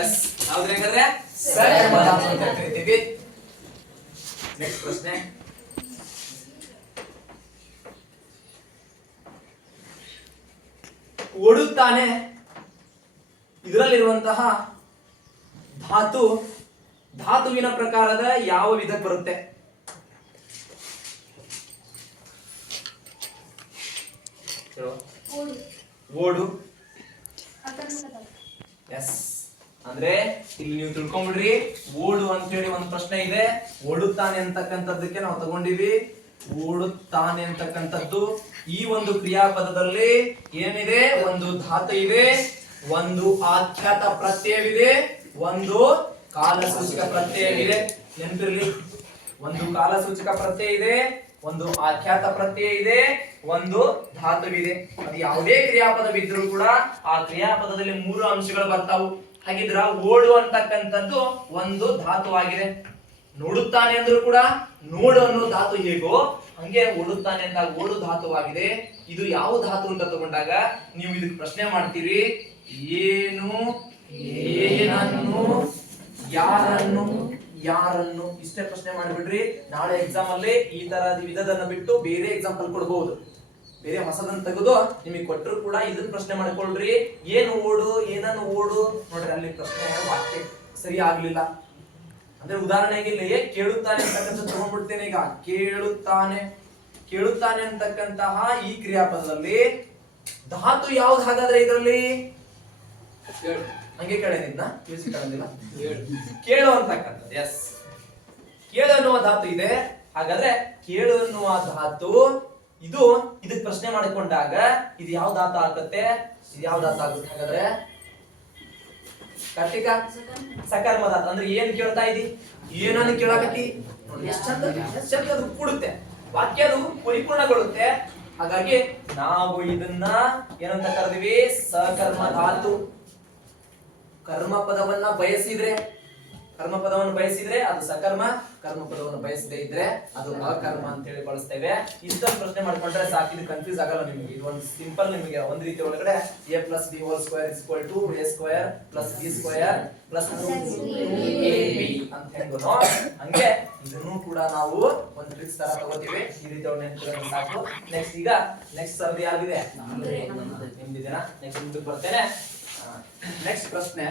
S ಯಾವ್ದು ಹಾಗಾದ್ರೆ ಸಕರ್ಮ ಧಾತು ಅಂತ ಕರಿತೀವಿ. ನೆಕ್ಸ್ಟ್ ಪ್ರಶ್ನೆ, ಓಡುತ್ತಾನೆ ಇದರಲ್ಲಿರುವಂತಹ ಧಾತುವಿನ ಪ್ರಕಾರದ ಯಾವ ವಿಧಕ್ಕೆ ಬರುತ್ತೆ? ಓಡು. ಎಸ್ ಅಂದ್ರೆ ಇಲ್ಲಿ ನೀವು ತಿಳ್ಕೊಂಡ್ಬಿಡ್ರಿ, ಓಡು ಅಂತ ಹೇಳಿ ಒಂದು ಪ್ರಶ್ನೆ ಇದೆ. ಓಡುತ್ತಾನೆ ಅಂತಕ್ಕಂಥದ್ದಕ್ಕೆ ನಾವು ತಗೊಂಡಿವಿ. ಓಡುತ್ತಾನೆ ಅಂತಕ್ಕಂಥದ್ದು ಈ ಒಂದು ಕ್ರಿಯಾಪದದಲ್ಲಿ ಏನಿದೆ? ಒಂದು ಧಾತು ಇದೆ, ಒಂದು ಆಖ್ಯಾತ ಪ್ರತ್ಯಯವಿದೆ, ಒಂದು ಕಾಲಸೂಚಕ ಪ್ರತ್ಯಯವಿದೆ. ನೆನಪಿರ್ಲಿ, ಒಂದು ಕಾಲಸೂಚಕ ಪ್ರತ್ಯಯ ಇದೆ, ಒಂದು ಆಖ್ಯಾತ ಪ್ರತ್ಯಯ ಇದೆ, ಒಂದು ಧಾತುವಿದೆ. ಅದು ಯಾವುದೇ ಕ್ರಿಯಾಪದವಿದ್ರೂ ಕೂಡ ಆ ಕ್ರಿಯಾಪದದಲ್ಲಿ 3 ಅಂಶಗಳು ಬರ್ತಾವು. ಹಾಗಿದ್ರ ಓಡು ಅಂತಕ್ಕಂಥದ್ದು ಒಂದು ಧಾತುವಾಗಿದೆ. ನೋಡುತ್ತಾನೆ ಅಂದ್ರೂ ಕೂಡ ನೋಡು ಅನ್ನೋ ಧಾತು ಹೇಗೋ ಹಂಗೆ ಓಡುತ್ತಾನೆ ಅಂದಾಗ ಓಡು ಧಾತುವಾಗಿದೆ. ಇದು ಯಾವ ಧಾತು ಅಂತ ತಗೊಂಡಾಗ ನೀವು ಇದಕ್ಕೆ ಪ್ರಶ್ನೆ ಮಾಡ್ತೀರಿ, ಏನು, ಏನನ್ನು, ಯಾರನ್ನು ಇಷ್ಟೇ ಪ್ರಶ್ನೆ ಮಾಡಿಬಿಡ್ರಿ. ನಾಳೆ ಎಕ್ಸಾಮ್ ಅಲ್ಲಿ ಈ ತರದ ವಿಧದನ್ನ ಬಿಟ್ಟು ಬೇರೆ ಎಕ್ಸಾಂಪಲ್ ಕೊಡಬಹುದು. ಬೇರೆ ಹೊಸದನ್ನ ತೆಗೆದು ನಿಮಗೆ ಕೊಟ್ಟರು ಕೂಡ ಇದನ್ನ ಪ್ರಶ್ನೆ ಮಾಡ್ಕೊಳ್ರಿ. ಏನು ಓಡು, ಏನನ್ನು ಓಡು. ನೋಡ್ರಿ ಅಲ್ಲಿ ಪ್ರಶ್ನೆ ವಾಕ್ಯ ಸರಿ ಆಗ್ಲಿಲ್ಲ ಅಂದ್ರೆ ಉದಾಹರಣೆಗೆ ಇಲ್ಲಿ ಕೇಳುತ್ತಾನೆ ಅಂತಕ್ಕಂಥ ತಗೊಂಡ್ಬಿಡ್ತೇನೆ. ಈಗ ಕೇಳುತ್ತಾನೆ ಅಂತಕ್ಕಂತಹ ಈ ಕ್ರಿಯಾಪದದಲ್ಲಿ ಧಾತು ಯಾವ್ದು ಹಾಗಾದ್ರೆ? ಇದರಲ್ಲಿ ಹಂಗೆ ಕೇಳಿದ್ನ ಕೇಳು ಅಂತಕ್ಕಂಥದ್ದು. ಎಸ್, ಕೇಳು ಅನ್ನುವ ಧಾತು ಇದೆ. ಹಾಗಾದ್ರೆ ಕೇಳು ಅನ್ನುವ ಧಾತು ಇದಕ್ಕೆ ಪ್ರಶ್ನೆ ಮಾಡಿಕೊಂಡಾಗ ಇದು ಯಾವ ಧಾತು ಆಗುತ್ತೆ? ಇದು ಯಾವ ಧಾತು ಆಗುತ್ತೆ ಹಾಗಾದ್ರೆ? ಕಾರ್ತಿಕ ಸಕರ್ಮ ಧಾತು. ಅಂದ್ರೆ ಏನ್ ಕೇಳ್ತಾ ಇದಿ? ಏನನ್ನು ಕೇಳಾಕತ್ತಿ? ನೋಡಿ ಎಷ್ಟು ಚಂದ ಅದು ಕೂಡುತ್ತೆ, ವಾಕ್ಯ ಅದು ಪರಿಪೂರ್ಣಗೊಳ್ಳುತ್ತೆ. ಹಾಗಾಗಿ ನಾವು ಇದನ್ನ ಏನಂತ ಕರೆದಿವಿ? ಸಕರ್ಮ ಧಾತು. ಕರ್ಮಪದವನ್ನು ಬಯಸಿದ್ರೆ ಅದು ಸಕರ್ಮ, ಕರ್ಮಪದವನ್ನು ಬಯಸದೇ ಇದ್ರೆ ಅದು ಅಕರ್ಮ ಅಂತ ಹೇಳಿ ಬಳಸ್ತೇವೆ. ಇಷ್ಟೊಂದು ಪ್ರಶ್ನೆ ಮಾಡ್ಕೊಂಡ್ರೆ ಸಾಕು, ಇದು ಕನ್ಫ್ಯೂಸ್ ಆಗಲ್ಲ ನಿಮಗೆ. ಇದು ಒಂದು ಸಿಂಪಲ್, ನಿಮಗೆ ಒಂದ್ ರೀತಿ ಒಳಗಡೆ a + b² = a² + b² + 2ab ಅಂತ ಹೆಂಗೋ ಹಂಗೆ ಇದನ್ನು ಕೂಡ ನಾವು ಒಂದು ಟ್ರಿಕ್ಸ್ ತರ ತಗೋತೀವಿ. ಈ ರೀತಿ ಒಳ್ಳೆ ನೆನಪಿದ್ರೆ ಸಾಕು. ನೆಕ್ಸ್ಟ್ ಸರ್ದಿ ಯಾರಿದೆ? ನಿಮ್ದಿದೆನಾ? ನೆಕ್ಸ್ಟ್ ಮುಂದಕ್ಕೆ ಬರ್ತೇನೆ. ನೆಕ್ಸ್ಟ್ ಪ್ರಶ್ನೆ,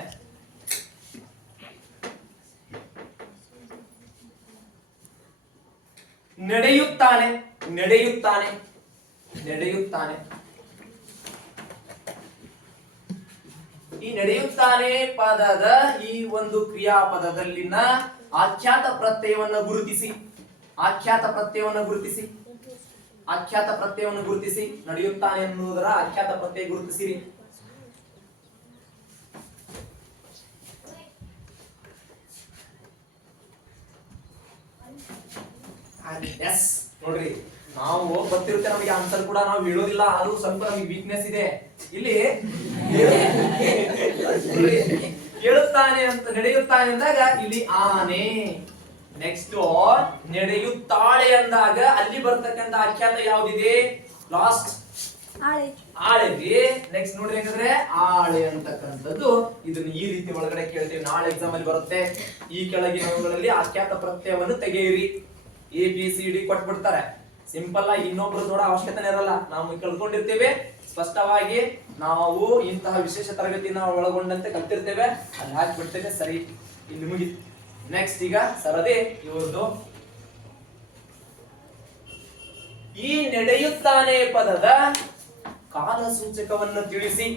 ನಡೆಯುತ್ತಾನೆ. ಈ ನಡೆಯುತ್ತಾನೆ ಪದದ ಈ ಒಂದು ಕ್ರಿಯಾಪದದಲ್ಲಿನ ಆಖ್ಯಾತ ಪ್ರತ್ಯಯವನ್ನು ಗುರುತಿಸಿ. ನಡೆಯುತ್ತಾನೆ ಎನ್ನುವುದರ ಆಖ್ಯಾತ ಪ್ರತ್ಯಯ ಗುರುತಿಸಿರಿ. ಎಸ್, ನೋಡ್ರಿ ನಾವು ಗೊತ್ತಿರುತ್ತೆ ನಮಗೆ ಆನ್ಸರ್ ಕೂಡ ನಾವು ಹೇಳೋದಿಲ್ಲ. ಅದು ಸ್ವಲ್ಪ ನಮಗೆ ವೀಕ್ನೆಸ್ ಇದೆ. ಇಲ್ಲಿ ನಡೆಯುತ್ತಾನೆ ಅಂದಾಗ ಇಲ್ಲಿ ಆನೆ. ನೆಕ್ಸ್ಟ್ ನಡೆಯುತ್ತಾಳೆ ಅಂದಾಗ ಅಲ್ಲಿ ಬರ್ತಕ್ಕಂಥ ಆಖ್ಯಾತ ಯಾವ್ದಿದೆ? ಲಾಸ್ಟ್ ಆಳೆಗೆ. ನೆಕ್ಸ್ಟ್ ನೋಡ್ರಿ ಯಾಕಂದ್ರೆ ಆಳೆ ಅಂತಕ್ಕಂಥದ್ದು ಇದನ್ನ ಈ ರೀತಿ ಒಳಗಡೆ ಕೇಳ್ತೀವಿ. ನಾಳೆ ಎಕ್ಸಾಮ್ ಅಲ್ಲಿ ಬರುತ್ತೆ. ಈ ಕೆಳಗಿನವುಗಳಲ್ಲಿ ಆಖ್ಯಾತ ಪ್ರತ್ಯಯವನ್ನು ತೆಗೆಯಿರಿ. ABCD ಕೊಟ್ಬಿಡ್ತಾರೆ. ಸಿಂಪಲ್ ಆಗಿ ಇನ್ನೊಬ್ರು ನೋಡೋ ಅವಶ್ಯಕತೆ ಇರಲ್ಲ. ನಾವು ಕಲ್ತ್ಕೊಂಡಿರ್ತೇವೆ ಸ್ಪಷ್ಟವಾಗಿ. ನಾವು ಇಂತಹ ವಿಶೇಷ ತರಗತಿನ ಒಳಗೊಂಡಂತೆ ಕಲ್ತಿರ್ತೇವೆ. ಅಲ್ಲಿ ಹಾಕ್ಬಿಡ್ತೇವೆ. ಸರಿ, ಇಲ್ಲಿ ಮುಗಿತು. ನೆಕ್ಸ್ಟ್ ಈಗ ಸರದಿ ಇವ್ರದ್ದು. ಈ ನಡೆಯುತ್ತಾನೆ ಪದದ ಕಾಲಸೂಚಕವನ್ನು ತಿಳಿಸಿ.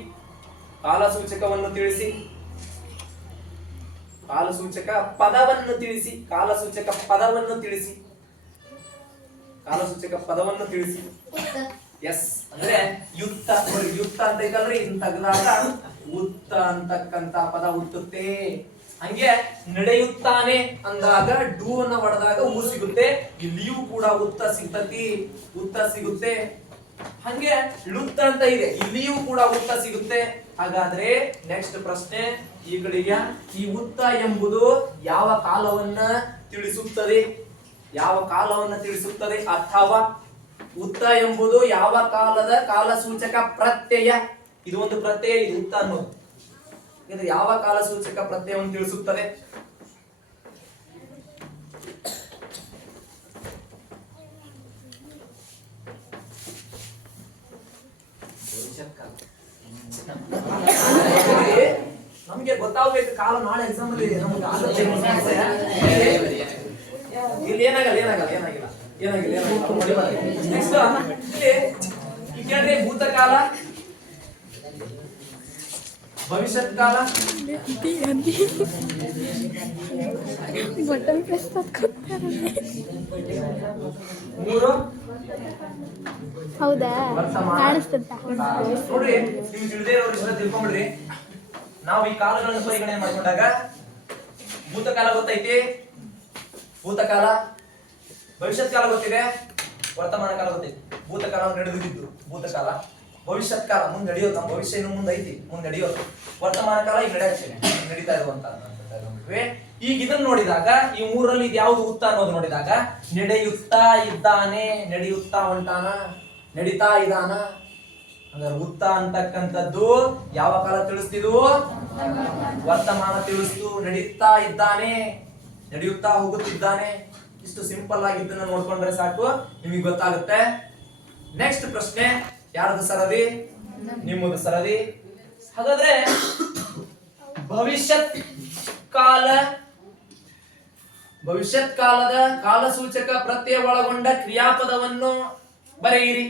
ಕಾಲಸೂಚಕ ಪದವನ್ನು ತಿಳಿಸಿ. ಎಸ್ ಅಂದ್ರೆ ಯುಕ್ತ ಅಂತ ಐತಲ್ರಿ, ಇದನ್ನ ತೆಗೆದಾಗ ಉತ್ತ ಅಂತಕ್ಕಂತ ಪದ ಹುಟ್ಟುತ್ತೆ. ಹಂಗೆ ನಡೆಯುತ್ತಾನೆ ಅಂದಾಗ ಡೂ ಅನ್ನ ಹೊಡೆದಾಗ ಊ ಸಿಗುತ್ತೆ. ಇಲ್ಲಿಯೂ ಕೂಡ ಉತ್ತ ಸಿಗುತ್ತೆ. ಹಂಗೆ ಲುತ್ತ ಅಂತ ಇದೆ, ಇಲ್ಲಿಯೂ ಕೂಡ ಉತ್ತ ಸಿಗುತ್ತೆ. ಹಾಗಾದ್ರೆ ನೆಕ್ಸ್ಟ್ ಪ್ರಶ್ನೆ ಈ ಕಡೆಗೆ, ಈ ಉತ್ತ ಎಂಬುದು ಯಾವ ಕಾಲವನ್ನ ತಿಳಿಸುತ್ತದೆ? ಅಥವಾ ಉತ್ತ ಎಂಬುದು ಯಾವ ಕಾಲದ ಕಾಲಸೂಚಕ ಪ್ರತ್ಯಯ? ಇದು ಒಂದು ಪ್ರತ್ಯಯ, ಇದು ಉತ್ತ ಅನ್ನೋದು. ಇದು ಯಾವ ಕಾಲ ಸೂಚಕ ಪ್ರತ್ಯಯವನ್ನು ತಿಳಿಸುತ್ತದೆ? ನಮ್ಗೆ ಗೊತ್ತಾಗ್ಬೇಕು ಕಾಲ. ನಾಳೆ ಎಕ್ಸಾಮ್ ಅಲ್ಲಿ ಇಲ್ಲಿ ಏನಾಗಿಲ್ಲ. ನೆಕ್ಸ್ಟ್ ಇಲ್ಲಿ ಕೇಳ್ರಿ, ಭೂತಕಾಲ, ಭವಿಷ್ಯತ್ ಕಾಲ, ಮೂರು ಹೌದಾ ನೋಡ್ರಿ. ನಿಮ್ಗೆ ತಿಳಿದೇ ಇರೋರು ತಿಳ್ಕೊಂಡ್ಬಿಡ್ರಿ. ನಾವು ಈ ಕಾಲಗಳನ್ನು ಪರಿಗಣನೆ ಮಾಡ್ಕೊಂಡಾಗ ಭೂತಕಾಲ ಗೊತ್ತೈತಿ, ಭೂತಕಾಲ, ಭವಿಷ್ಯತ್ ಕಾಲ ಗೊತ್ತಿದೆ, ವರ್ತಮಾನ ಕಾಲ ಗೊತ್ತೈತಿ. ಭೂತಕಾಲ ನಡೆದಿದ್ದು ಭೂತಕಾಲ, ಭವಿಷ್ಯತ್ ಕಾಲ ಮುಂದೆ ನಡೆಯೋದು, ನಮ್ಮ ಭವಿಷ್ಯ ಇನ್ನು ಮುಂದೆ ಐತಿ, ಮುಂದೆ ನಡೆಯೋದು. ವರ್ತಮಾನ ಕಾಲ ಈಗ ನಡೀತಾ ಇರುವಂತ. ಈಗ ಇದನ್ನ ನೋಡಿದಾಗ ಈ ಮೂರರಲ್ಲಿ ಇದು ಯಾವುದು ಉತ್ತ ಅನ್ನೋದು ನೋಡಿದಾಗ ನಡೆಯುತ್ತಾ ಇದ್ದಾನೆ, ನಡೆಯುತ್ತಾ ಹೊಂಟಾನ, ನಡೀತಾ ಇದ್ದಾನ. ಅಂದ್ರೆ ಉತ್ತ ಅಂತಕ್ಕಂಥದ್ದು ಯಾವ ಕಾಲ ತಿಳಿಸ್ತಿದ್ವು? ವರ್ತಮಾನ ತಿಳಿಸ್ತು. ನಡೀತಾ ಇದ್ದಾನೆ, ನಡೆಯುತ್ತಾ ಹೋಗುತ್ತಿದ್ದಾನೆ. ಇಷ್ಟು ಸಿಂಪಲ್ ಆಗಿದ್ದನ್ನ ನೋಡ್ಕೊಂಡ್ರೆ ಸಾಕು, ನಿಮಗೆ ಗೊತ್ತಾಗುತ್ತೆ. ನೆಕ್ಸ್ಟ್ ಪ್ರಶ್ನೆ ಯಾರದು ಸರದಿ? ನಿಮ್ಮದು ಸರದಿ. ಹಾಗಾದ್ರೆ ಭವಿಷ್ಯತ್ ಕಾಲದ ಕಾಲಸೂಚಕ ಪ್ರತ್ಯಯ ಒಳಗೊಂಡ ಕ್ರಿಯಾಪದವನ್ನು ಬರೆಯಿರಿ.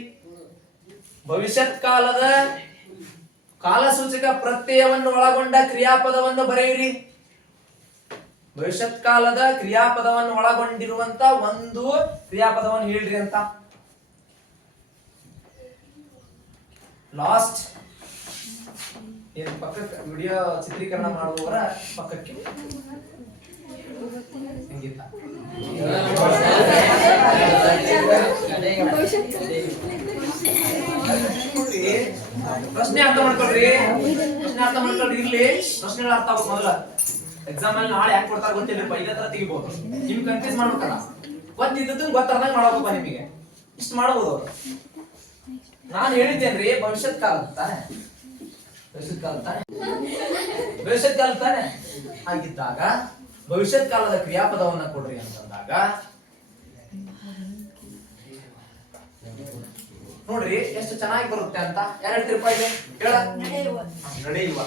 ಭವಿಷ್ಯತ್ ಕಾಲದ ಕಾಲಸೂಚಕ ಪ್ರತ್ಯಯವನ್ನು ಒಳಗೊಂಡ ಕ್ರಿಯಾಪದವನ್ನು ಬರೆಯಿರಿ. ಭವಿಷ್ಯತ್ ಕಾಲದ ಕ್ರಿಯಾಪದವನ್ನು ಒಳಗೊಂಡಿರುವಂತ ಒಂದು ಕ್ರಿಯಾಪದವನ್ನು ಹೇಳ್ರಿ ಅಂತ. ಲಾಸ್ಟ್ ಏನು ಪಕ್ಕಕ್ಕೆ ವಿಡಿಯೋ ಚಿತ್ರೀಕರಣ ಮಾಡುವವರ ಪಕ್ಕಕ್ಕೆ ಹೆಂಗಿತ್ತ ಪ್ರಶ್ನೆ ಅರ್ಥ ಮಾಡ್ಕೊಳ್ರಿ. ಇಲ್ಲಿ ಪ್ರಶ್ನೆಗಳ ಅರ್ಥ ಆಗ್ಬೇಕು. ಮೊದಲ ಎಕ್ಸಾಮ್ ಅಲ್ಲಿ ನಾಳೆ ಯಾಕೆ ಕೊಡ್ತಾರ ಗೊತ್ತಿಲ್ಲಪ್ಪ, ಇದೇ ತರ ತೆಗಿಬಹುದು. ನಿಮ್ ಕನ್ಫ್ಯೂಸ್ ಮಾಡ್ಬೇಕಲ್ಲ, ಗೊತ್ತಿದ್ದದನ್ನ ಗೊತ್ತಾರ್ದಂಗ ಮಾಡಬೇಕಪ್ಪ. ನಿಮಗೆ ಇಷ್ಟು ಮಾಡಬಹುದು. ನಾನು ಹೇಳಿದ್ದೇನ್ರಿ ಭವಿಷ್ಯತ್ ಕಾಲ ತಾನೆ, ಭವಿಷ್ಯತ್ ಕಾಲ ತಾನೆ. ಹಾಗಿದ್ದಾಗ ಭವಿಷ್ಯತ್ ಕಾಲದ ಕ್ರಿಯಾಪದವನ್ನ ಕೊಡ್ರಿ ಅಂತಂದಾಗ ನೋಡ್ರಿ ಎಷ್ಟು ಚೆನ್ನಾಗಿ ಬರುತ್ತೆ ಅಂತ. ಯಾರು ಹೇಳ್ತಿರಪ್ಪ ಇದೆ? ಹೇಳ. ನಡೆಯುವ.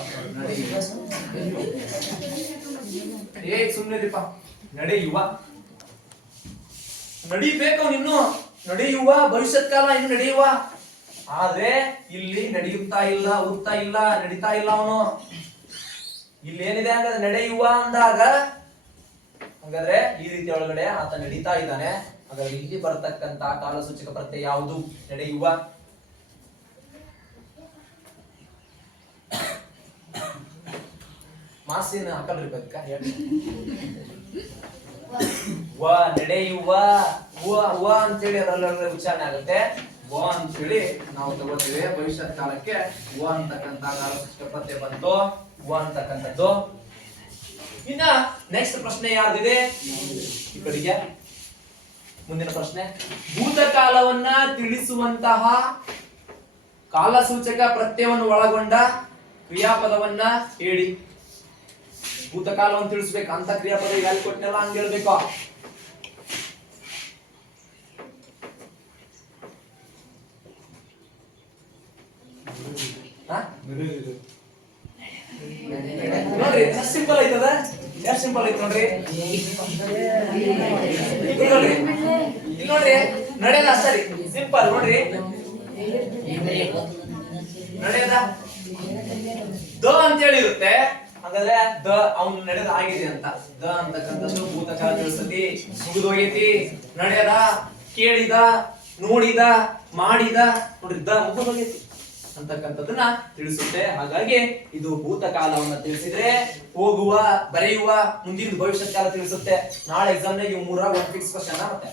ಸುಮ್ನಿರಿಪ್ಪ. ನಡೆಯುವ, ನಡಿಬೇಕು ಇನ್ನು. ನಡೆಯುವ ಭವಿಷ್ಯತ್ ಕಾಲ ಇನ್ನು ನಡೆಯುವ. ಆದ್ರೆ ಇಲ್ಲಿ ನಡೆಯುತ್ತಾ ಇಲ್ಲ, ಉತ್ತಾ ಇಲ್ಲ, ನಡೀತಾ ಇಲ್ಲ ಅವನು. ಇಲ್ಲಿ ಏನಿದೆ ಹಂಗಾದ್ರೆ ನಡೆಯುವ ಅಂದಾಗ ಹಾಗಾದ್ರೆ ಈ ರೀತಿ ಒಳಗಡೆ ಆತ ನಡೀತಾ ಇದ್ದಾನೆ. ಹಾಗಾದ್ರೆ ಇಲ್ಲಿ ಬರತಕ್ಕಂತ ಕಾಲಸೂಚಕ ಪ್ರತ್ಯಯ ಯಾವುದು? ನಡೆಯುವ. ಮಾಸಿನ ಹಾಕಲ್ರಿಬೇಕ ವ ನಡೆಯುವ ವ ಅಂತೇಳಿ ಅದರಲ್ಲ ಉಚ್ಚಾರಣೆ ಆಗುತ್ತೆ. ವ ಅಂತೇಳಿ ನಾವು ತಗೋತೀವಿ. ಭವಿಷ್ಯತ್ ಕಾಲಕ್ಕೆ ವ ಅಂತಕ್ಕಂತ ಕಾಲಸೂಚಕ ಪ್ರತ್ಯಯ ಬಂತು, ವ ಅಂತಕ್ಕಂಥದ್ದು. ಇನ್ನ ನೆಕ್ಸ್ಟ್ ಪ್ರಶ್ನೆ ಯಾರ್ದಿದೆ? ಈ ಕಡೆಗೆ ಮುಂದಿನ ಪ್ರಶ್ನೆ. ಭೂತಕಾಲವನ್ನ ತಿಳಿಸುವಂತಹ ಕಾಲಸೂಚಕ ಪ್ರತ್ಯಯವನ್ನು ಒಳಗೊಂಡ ಕ್ರಿಯಾಪದವನ್ನ ಹೇಳಿ. ಭೂತಕಾಲವನ್ನು ತಿಳಿಸ್ಬೇಕು ಅಂತ ಕ್ರಿಯಾಪದ ಎಲ್ಲಿ ಕೊಟ್ಟನೆಲ್ಲ ಹಂಗ ಹೇಳ್ಬೇಕು. ನೋಡ್ರಿ ಎಷ್ಟು ಸಿಂಪಲ್ ಐತದ, ಎಷ್ಟು ಸಿಂಪಲ್ ಐತಿ ನೋಡ್ರಿ. ನೋಡ್ರಿ ಇಲ್ಲಿ ನೋಡ್ರಿ, ನಡೆಯದ ಸರಿ ಸಿಂಪಲ್ ನೋಡ್ರಿ. ನಡೆಯದ ದ ಅಂತೇಳಿ ಇರುತ್ತೆ. ಹಾಗಾದ್ರೆ ದ ಅವ್ನು ನಡೆದ ಆಗಿದೆ ಅಂತ. ದ ಅಂತಕ್ಕಂಥದ್ದು ಭೂತಕಾಲ ತಿಳಿಸ್ತತಿ, ಮುಗಿದೋಗೈತಿ. ನಡೆಯದ, ಕೇಳಿದ, ನೋಡಿದ, ಮಾಡಿದ, ನೋಡ್ರಿ ದ ಮುಗಿದೋಗೈತಿ ಅಂತಕ್ಕಂಥದ್ದನ್ನ ತಿಳಿಸುತ್ತೆ. ಹಾಗಾಗಿ ಇದು ಭೂತಕಾಲವನ್ನ ತಿಳಿಸಿದ್ರೆ ಹೋಗುವ, ಬರೆಯುವ, ಮುಂದಿನ ಭವಿಷ್ಯತ್ ಕಾಲ ತಿಳಿಸುತ್ತೆ. ನಾಳೆ ಎಕ್ಸಾಮ್ ನಾಗ ಇವ್ ಮೂರಾಗ ಒಂದ್ ಫಿಕ್ಸ್ ಕ್ವಶನ್, ಮತ್ತೆ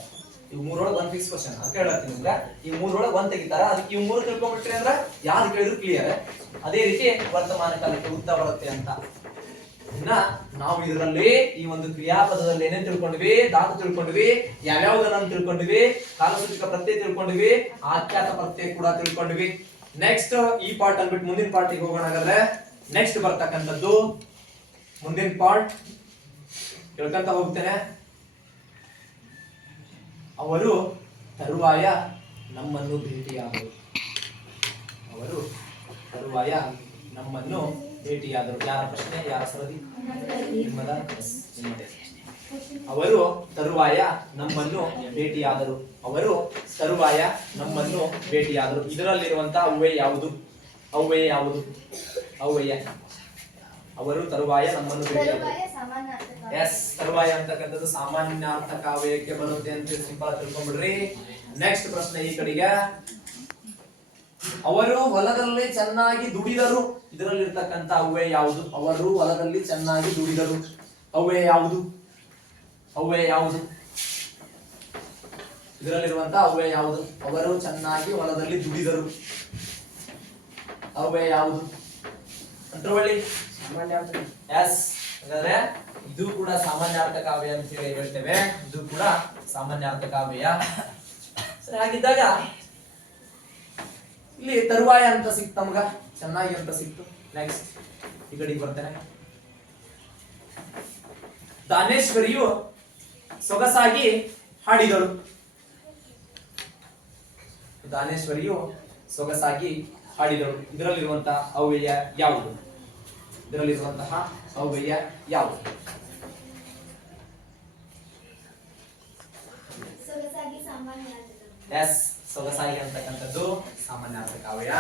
ಇವ್ ಮೂರೊಳಗೆ ಒಂದ್ ಫಿಕ್ಸ್ ಕ್ವಶನ್ ಅಂತ ಹೇಳತ್ತೀನಿ ನಿಮ್ಗೆ. ಈ ಮೂರೊಳಗೆ ಒಂದ್ ತೆಗಿತಾರ. ಅದಕ್ಕೆ ಇವ್ ಮೂರು ತಿಳ್ಕೊಂಡ್ಬಿಟ್ರಿ ಅಂದ್ರ ಯಾವ್ದು ಕೇಳಿದ್ರು ಕ್ಲಿಯರ್. ಅದೇ ರೀತಿ ವರ್ತಮಾನ ಕಾಲಕ್ಕೆ ಉತ್ತ ಬರುತ್ತೆ ಅಂತ. ಇನ್ನ ನಾವು ಇದರಲ್ಲಿ ಈ ಒಂದು ಕ್ರಿಯಾಪದದಲ್ಲಿ ಏನೇನ್ ತಿಳ್ಕೊಂಡ್ವಿ? ಧಾತು ತಿಳ್ಕೊಂಡ್ವಿ, ಯಾವ್ಯಾವ್ದನ್ನ ತಿಳ್ಕೊಂಡ್ವಿ, ಕಾಲಸೂಚಕ ಪ್ರತ್ಯಯ ತಿಳ್ಕೊಂಡ್ವಿ, ಆಖ್ಯಾತ ಪ್ರತ್ಯಯ ಕೂಡ ತಿಳ್ಕೊಂಡ್ವಿ. ನೆಕ್ಸ್ಟ್ ಈ ಪಾರ್ಟ್ ಅನ್ಬಿಟ್ಟು ಮುಂದಿನ ಪಾರ್ಟಿಗೆ ಹೋಗೋಣ. ಹಾಗಾದ್ರೆ ನೆಕ್ಸ್ಟ್ ಬರ್ತಕ್ಕಂಥದ್ದು ಮುಂದಿನ ಪಾರ್ಟ್ ಹೇಳ್ಕೊಂತ ಹೋಗ್ತೇನೆ. ಅವರು ತರುವಾಯ ನಮ್ಮನ್ನು ಭೇಟಿಯಾದರು. ಅವರು ತರುವಾಯ ನಮ್ಮನ್ನು ಭೇಟಿಯಾದರು. ಯಾರ ಪ್ರಶ್ನೆ, ಯಾರ ಸರದಿ? ನಿಮ್ಮದ. ಅವರು ತರುವಾಯ ನಮ್ಮನ್ನು ಭೇಟಿಯಾದರು. ಅವರು ತರುವಾಯ ನಮ್ಮನ್ನು ಭೇಟಿಯಾದರು. ಇದರಲ್ಲಿರುವಂತಹ ಅವ್ಯಯ ಯಾವುದು? ಅವ್ಯಯ ಯಾವುದು? ಅವ್ಯಯ. ಅವರು ತರುವಾಯ ನಮ್ಮನ್ನು ಭೇಟಿಯಾದರು. ಎಸ್, ತರುವಾಯ ಅಂತಕ್ಕಂಥದ್ದು ಸಾಮಾನ್ಯಾರ್ಥಕ ಅವ್ಯಯಕ್ಕೆ ಬರುತ್ತೆ ಅಂತ ಸಿಂಪಲ್ ತಿಳ್ಕೊಂಡ್ಬಿಡ್ರಿ. ನೆಕ್ಸ್ಟ್ ಪ್ರಶ್ನೆ ಈ ಕಡೆಗೆ. ಅವರು ಹೊಲದಲ್ಲಿ ಚೆನ್ನಾಗಿ ದುಡಿದರು. ಇದರಲ್ಲಿರ್ತಕ್ಕಂಥ ಅವ್ಯಯ ಯಾವುದು? ಅವರು ಹೊಲದಲ್ಲಿ ಚೆನ್ನಾಗಿ ದುಡಿದರು. ಅವ್ಯಯ ಯಾವುದು? ಅವ್ಯಯ ಯಾವುದು? ಇದರಲ್ಲಿರುವಂತಹ ಅವ್ಯಯ ಯಾವುದು? ಅವರು ಚೆನ್ನಾಗಿ ಹೊಲದಲ್ಲಿ ದುಡಿದರು. ಅವ್ಯಯ ಯಾವುದು? ಅಂತ್ರವಳ್ಳಿ. ಎಸ್, ಹಾಗಾದ್ರೆ ಇದು ಕೂಡ ಸಾಮಾನ್ಯಾರ್ಥಕ ಅವ್ಯಯ ಅಂತ ಹೇಳಿ ಹೇಳ್ತೇವೆ. ಇದು ಕೂಡ ಸಾಮಾನ್ಯಾರ್ಥಕ ಅವ್ಯಯ. ಸರಿ, ಹಾಗಿದ್ದಾಗ ಇಲ್ಲಿ ತರುವಾಯ ಅಂತ ಸಿಕ್ತು ನಮ್ಗ, ಚೆನ್ನಾಗಿ ಅಂತ ಸಿಕ್ತು. ನೆಕ್ಸ್ಟ್ ಈ ಕಡೆಗೆ ಬರ್ತೇನೆ. ದಾನೇಶ್ವರಿಯು ಸೊಗಸಾಗಿ ಹಾಡಿದಳು. ದಾನೇಶ್ವರಿಯು ಸೊಗಸಾಗಿ ಹಾಡಿದಳು. ಇದರಲ್ಲಿರುವಂತಹ ಅವ್ಯಯ ಯಾವುದು? ಇದರಲ್ಲಿರುವಂತಹ ಅವ್ಯಯ ಯಾವುದು? ಎಸ್, ಸೊಗಸಾಗಿ ಅಂತಕ್ಕಂಥದ್ದು ಸಾಮಾನ್ಯಾರ್ಥಕ ಅವ್ಯಯ.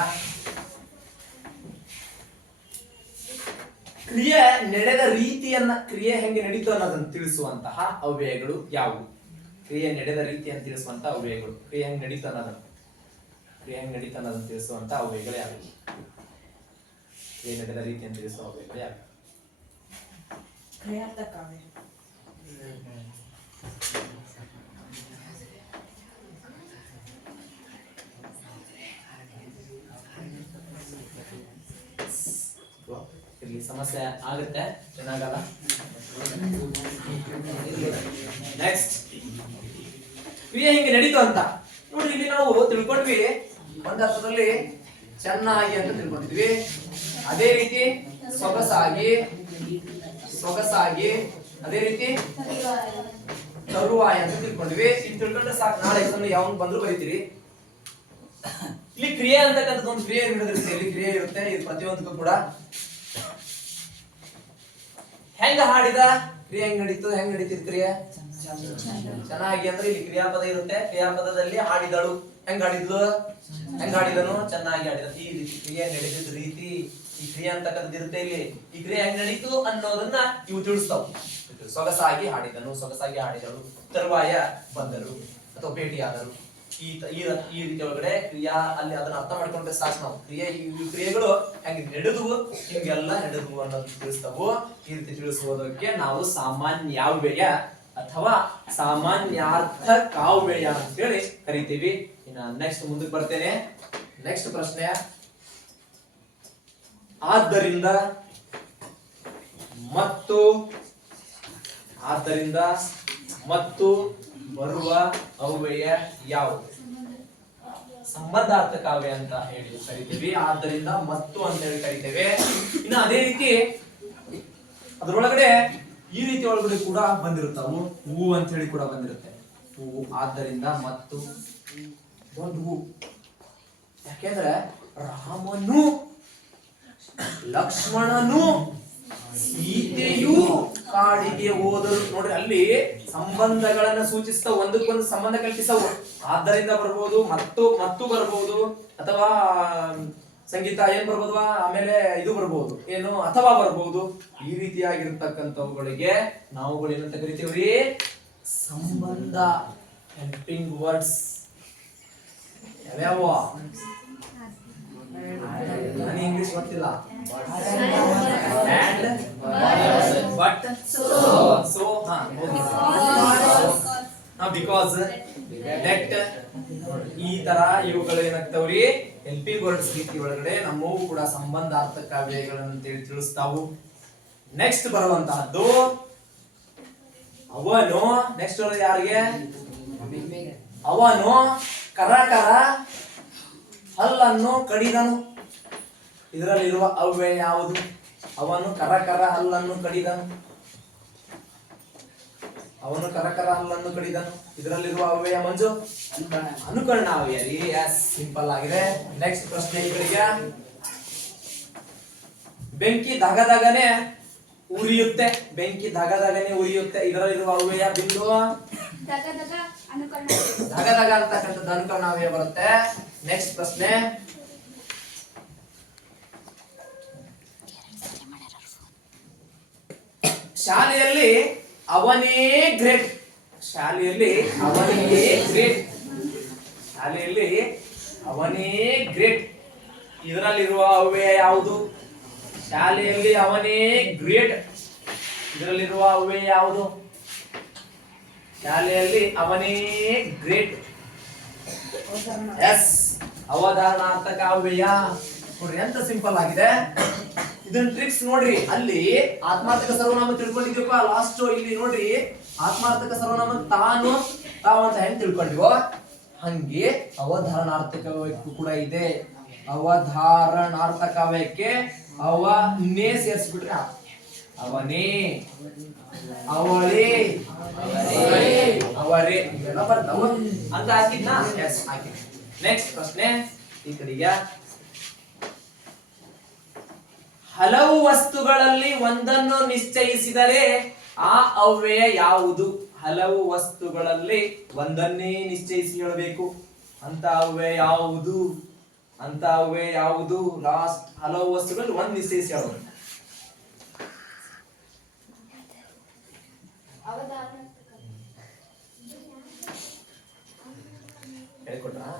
ಕ್ರಿಯೆ ನಡೆದ ರೀತಿಯನ್ನ, ಕ್ರಿಯೆ ಹೆಂಗೆ ನಡೀತು ಅನ್ನೋದನ್ನು ತಿಳಿಸುವಂತಹ ಅವ್ಯಯಗಳು ಯಾವುವು? ಕ್ರಿಯೆ ನಡೆದ ರೀತಿಯನ್ನು ತಿಳಿಸುವಂತಹ ಅವ್ಯಯಗಳು. ಕ್ರಿಯೆ ಹೆಂಗೆ ನಡೀತು ಅನ್ನೋದನ್ನು ತಿಳಿಸುವಂತ ಅವ್ಯಯಗಳು ಯಾವುವು? ಕ್ರಿಯೆ ನಡೆದ ರೀತಿಯನ್ನು ತಿಳಿಸುವ ಅವ್ಯಯಗಳು ಯಾವುವು? ಕ್ರಿಯಾರ್ಥಕ ಅವ್ಯಯ. ಇಲ್ಲಿ ಸಮಸ್ಯೆ ಆಗುತ್ತೆ, ಏನಾಗಲ್ಲ. ನೆಕ್ಸ್ಟ್, ಕ್ರಿಯೆ ಹಿಂಗೆ ನಡೀತು ಅಂತ ನೋಡಿ. ಇಲ್ಲಿ ನಾವು ತಿಳ್ಕೊಂಡ್ವಿ, ಒಂದ್ ಅರ್ಥದಲ್ಲಿ ಚೆನ್ನಾಗಿ ಅಂತ ತಿಳ್ಕೊಂಡಿದ್ವಿ. ಅದೇ ರೀತಿ ಸೊಗಸಾಗಿ, ಅದೇ ರೀತಿ ತರುವಾಯ ಅಂತ ತಿಳ್ಕೊಂಡ್ವಿ. ಇದು ತಿಳ್ಕೊಂಡ್ರೆ ಸಾಕು, ನಾಳೆ ಎಕ್ಸಾಮ್ ಯಾವ ಬಂದ್ರು ಬರೀತೀರಿ. ಇಲ್ಲಿ ಕ್ರಿಯೆ ಅಂತಕ್ಕಂಥದ್ದು ಒಂದು ಕ್ರಿಯೆ ನಡೆದಿರುತ್ತೆ. ಇಲ್ಲಿ ಕ್ರಿಯೆ ಇರುತ್ತೆ. ಇದು ಪ್ರತಿಯೊಂದಕ್ಕೂ ಕೂಡ ಹೆಂಗ ಹಾಡಿದ, ಕ್ರಿಯೆ ಹೆಂಗ್ ನಡೀತು, ಹೆಂಗ್ ನಡೀತಿದ್ ಕ್ರಿಯೆ? ಚೆನ್ನಾಗಿ ಅಂದ್ರೆ ಇಲ್ಲಿ ಕ್ರಿಯಾಪದ ಇರುತ್ತೆ. ಕ್ರಿಯಾಪದದಲ್ಲಿ ಹಾಡಿದಳು. ಹೆಂಗ್ ಹಾಡಿದ್ಲು? ಹೆಂಗ್ ಹಾಡಿದನು? ಚೆನ್ನಾಗಿ ಹಾಡಿದ. ಈ ರೀತಿ ಕ್ರಿಯೆ ನಡೆದಿದ್ದ ರೀತಿ, ಈ ಕ್ರಿಯೆ ಅಂತಕ್ಕಂಥದ್ದು ಇರುತ್ತೆ. ಇಲ್ಲಿ ಈ ಕ್ರಿಯೆ ಹೆಂಗ್ ನಡೀತು ಅನ್ನೋದನ್ನ ಇವು ತಿಳಿಸ್ತಾವ. ಸೊಗಸಾಗಿ ಹಾಡಿದನು, ಸೊಗಸಾಗಿ ಹಾಡಿದಳು, ತರುವಾಯ ಬಂದರು ಅಥವಾ ಭೇಟಿಯಾದರು. ಈ ರೀತಿ ಒಳಗಡೆ ಕ್ರಿಯಾ, ಅಲ್ಲಿ ಅದನ್ನ ಅರ್ಥ ಮಾಡ್ಕೊಂಡ್ರೆ ಸಾಕು ನಾವು. ಈ ಕ್ರಿಯೆಗಳು ಹೆಂಗೆ ನಡೆದುವು, ಹಿಂಗೆಲ್ಲ ನಡೆದುವು ಅನ್ನೋದು ತಿಳಿಸ್ತಾವು. ಈ ರೀತಿ ತಿಳಿಸುವುದಕ್ಕೆ ನಾವು ಸಾಮಾನ್ಯಾವ್ಯಯ ಅಥವಾ ಸಾಮಾನ್ಯಾರ್ಥ ಕಾವ್ಯಯ ಅಂತ ಹೇಳಿ ಕರಿತೀವಿ. ಇನ್ನ ನೆಕ್ಸ್ಟ್ ಮುಂದಕ್ಕೆ ಬರ್ತೇನೆ. ನೆಕ್ಸ್ಟ್ ಪ್ರಶ್ನೆ, ಆದ್ದರಿಂದ ಮತ್ತು ಬರುವ ಅವ್ಯಯ ಯಾವುದು? ಸಂಬಂಧಾರ್ಥಕ ಅವ್ಯಯ ಅಂತ ಹೇಳಿ ಕರಿತೀವಿ. ಆದ್ದರಿಂದ ಮತ್ತು ಅಂತ ಹೇಳಿ ಕರಿತೇವೆ. ಇನ್ನು ಅದೇ ರೀತಿ ಅದರೊಳಗಡೆ ಈ ರೀತಿ ಒಳಗಡೆ ಕೂಡ ಬಂದಿರುತ್ತಾವು. ಹೂ ಅಂತ ಹೇಳಿ ಕೂಡ ಬಂದಿರುತ್ತೆ. ಹೂವು, ಆದ್ದರಿಂದ ಮತ್ತು ಒಂದು ಹೂ. ಯಾಕೆಂದ್ರೆ ರಾಮನು, ಲಕ್ಷ್ಮಣನು, ಸೀತೆಯು ಕಾಡಿಗೆ ಹೋದರು. ನೋಡ್ರಿ, ಅಲ್ಲಿ ಸಂಬಂಧಗಳನ್ನ ಸೂಚಿಸ್ತಾ ಒಂದಕ್ಕೊಂದು ಸಂಬಂಧ ಕಲ್ಪಿಸವು. ಆದ್ದರಿಂದ ಬರ್ಬೋದು, ಮತ್ತು ಬರ್ಬೋದು, ಅಥವಾ ಸಂಗೀತ ಏನ್ ಬರ್ಬೋದು, ಆಮೇಲೆ ಇದು ಬರ್ಬೋದು, ಏನು ಅಥವಾ ಬರ್ಬೋದು. ಈ ರೀತಿಯಾಗಿರ್ತಕ್ಕಂಥವುಗಳಿಗೆ ನಾವುಗಳು ಏನಂತ ಕರಿತೀವ್ರಿ? ಸಂಬಂಧ, ಹೆಲ್ಪಿಂಗ್ ವರ್ಡ್ಸ್. ಯಾವ್ಯಾವ? ನನಗೆ ಇಂಗ್ಲಿಷ್ ಗೊತ್ತಿಲ್ಲ. ಬಿಕಾಸ್, ದಟ್, ಈ ತರ ಇವುಗಳು ಏನಾಗ್ತಾವ್ರಿ? ಹೆಲ್ಪಿಂಗ್ ವರ್ಡ್ಸ್ ರೀತಿ ಒಳಗಡೆ ನಮ್ಮವು ಕೂಡ ಸಂಬಂಧಾರ್ಥಕ ಅವ್ಯಯಗಳನ್ನು ತಿಳಿಸ್ತಾವು. ನೆಕ್ಸ್ಟ್ ಬರುವಂತಹದ್ದು ಅವನು. ನೆಕ್ಸ್ಟ್ ಯಾರಿಗೆ? ಅವನು ಕರ ಹಲ್ಲನ್ನು ಕಡಿದನು. ಇದರಲ್ಲಿರುವ ಅವ್ಯಯ ಯಾವುದು? ಅವನು ಕರಕರ ಹಲ್ಲನ್ನು ಕಡಿದನು. ಅವನು ಕರಕರ ಹಲ್ಲನ್ನು ಕಡಿದನು. ಇದರಲ್ಲಿರುವ ಅವ್ಯಯ ಮಂಜು ಅನುಕರಣ ಅವ್ಯಯ ರೀ. ಎಸ್, ಸಿಂಪಲ್ ಆಗಿದೆ. ನೆಕ್ಸ್ಟ್ ಪ್ರಶ್ನೆ ಇವರಿಗೆ. ಬೆಂಕಿ ಧಗಧಗನೆ ಉರಿಯುತ್ತೆ. ಬೆಂಕಿ ಧಗಧಗನೆ ಉರಿಯುತ್ತೆ. ಇದರಲ್ಲಿರುವ ಅವ್ಯಯ ಬಿಂದು ಧಗಧಗ ಅನುಕರಣ. ಧಗಧಗ ಅಂತಕ್ಕಂಥದ್ದು ಅನುಕರಣ ಅವ್ಯಯ ಬರುತ್ತೆ. ನೆಕ್ಸ್ಟ್ ಪ್ರಶ್ನೆ. ಶಾಲೆಯಲ್ಲಿ ಅವನೇ ಗ್ರೇಟ್. ಶಾಲೆಯಲ್ಲಿ ಅವನೇ ಗ್ರೇಟ್. ಶಾಲೆಯಲ್ಲಿ ಅವನೇ ಗ್ರೇಟ್. ಇದರಲ್ಲಿರುವ ಅವ್ಯಯ ಯಾವುದು? ಶಾಲೆಯಲ್ಲಿ ಅವನೇ ಗ್ರೇಟ್. ಇದರಲ್ಲಿರುವ ಅವ್ಯಯ ಯಾವುದು? ಶಾಲೆಯಲ್ಲಿ ಅವನೇ ಗ್ರೇಟ್. ಎಸ್, ಅವಧಾರಣಾರ್ಥಕ ಅವ್ಯಯ. ನೋಡ್ರಿ ಎಂತ ಸಿಂಪಲ್ ಆಗಿದೆ. ಇದನ್ನ ಟ್ರಿಕ್ಸ್ ನೋಡ್ರಿ. ಅಲ್ಲಿ ಆತ್ಮಾರ್ಥಕ ಸರ್ವನಾಮ ತಿಳ್ಕೊಂಡಿದ್ಯಪ್ಪ ಲಾಸ್ಟ್. ಇಲ್ಲಿ ನೋಡ್ರಿ ಆತ್ಮಾರ್ಥಕ ಸರ್ವನಾಮ ತಾನು ತಾವು ಅಂತ ಹೆಂಗ್ ತಿಳ್ಕೊಂಡಿವೋ ಹಂಗೆ ಅವಧಾರಣಾರ್ಥಕ ಅವ್ಯಕ್ಕೂ ಕೂಡ ಇದೆ. ಅವಧಾರಣಾರ್ಥಕ ಅವ್ಯಕ್ಕೆ ಅವನೇ ಸೇರಿಸ್ಬಿಟ್ರೆ ಅವನೇ, ಅವಳೇ, ಅವರೇ ಇವೆಲ್ಲ ಬರ್ತಾವ ಅಂತ ಹಾಕಿದ್ನಾ? ಎಸ್, ಹಾಕಿದ್. ನೆಕ್ಸ್ಟ್ ಪ್ರಶ್ನೆ ಈ ಕಡೆಗೆ. ಹಲವು ವಸ್ತುಗಳಲ್ಲಿ ಒಂದನ್ನು ನಿಶ್ಚಯಿಸಿದರೆ ಆ ಅವ್ಯಯ ಯಾವುದು? ಹಲವು ವಸ್ತುಗಳಲ್ಲಿ ಒಂದನ್ನೇ ನಿಶ್ಚಯಿಸಿ ಹೇಳಬೇಕು. ಅಂತ ಅವ್ಯಯ ಯಾವುದು? ಅಂತ ಅವ್ಯಯ ಯಾವುದು? ಲಾಸ್ಟ್. ಹಲವು ವಸ್ತುಗಳಲ್ಲಿ ಒಂದ್ ನಿಶ್ಚಯಿಸಿ ಹೇಳಬೇಕು. ಹೇಳ್ಕೊಟ್ರಾ?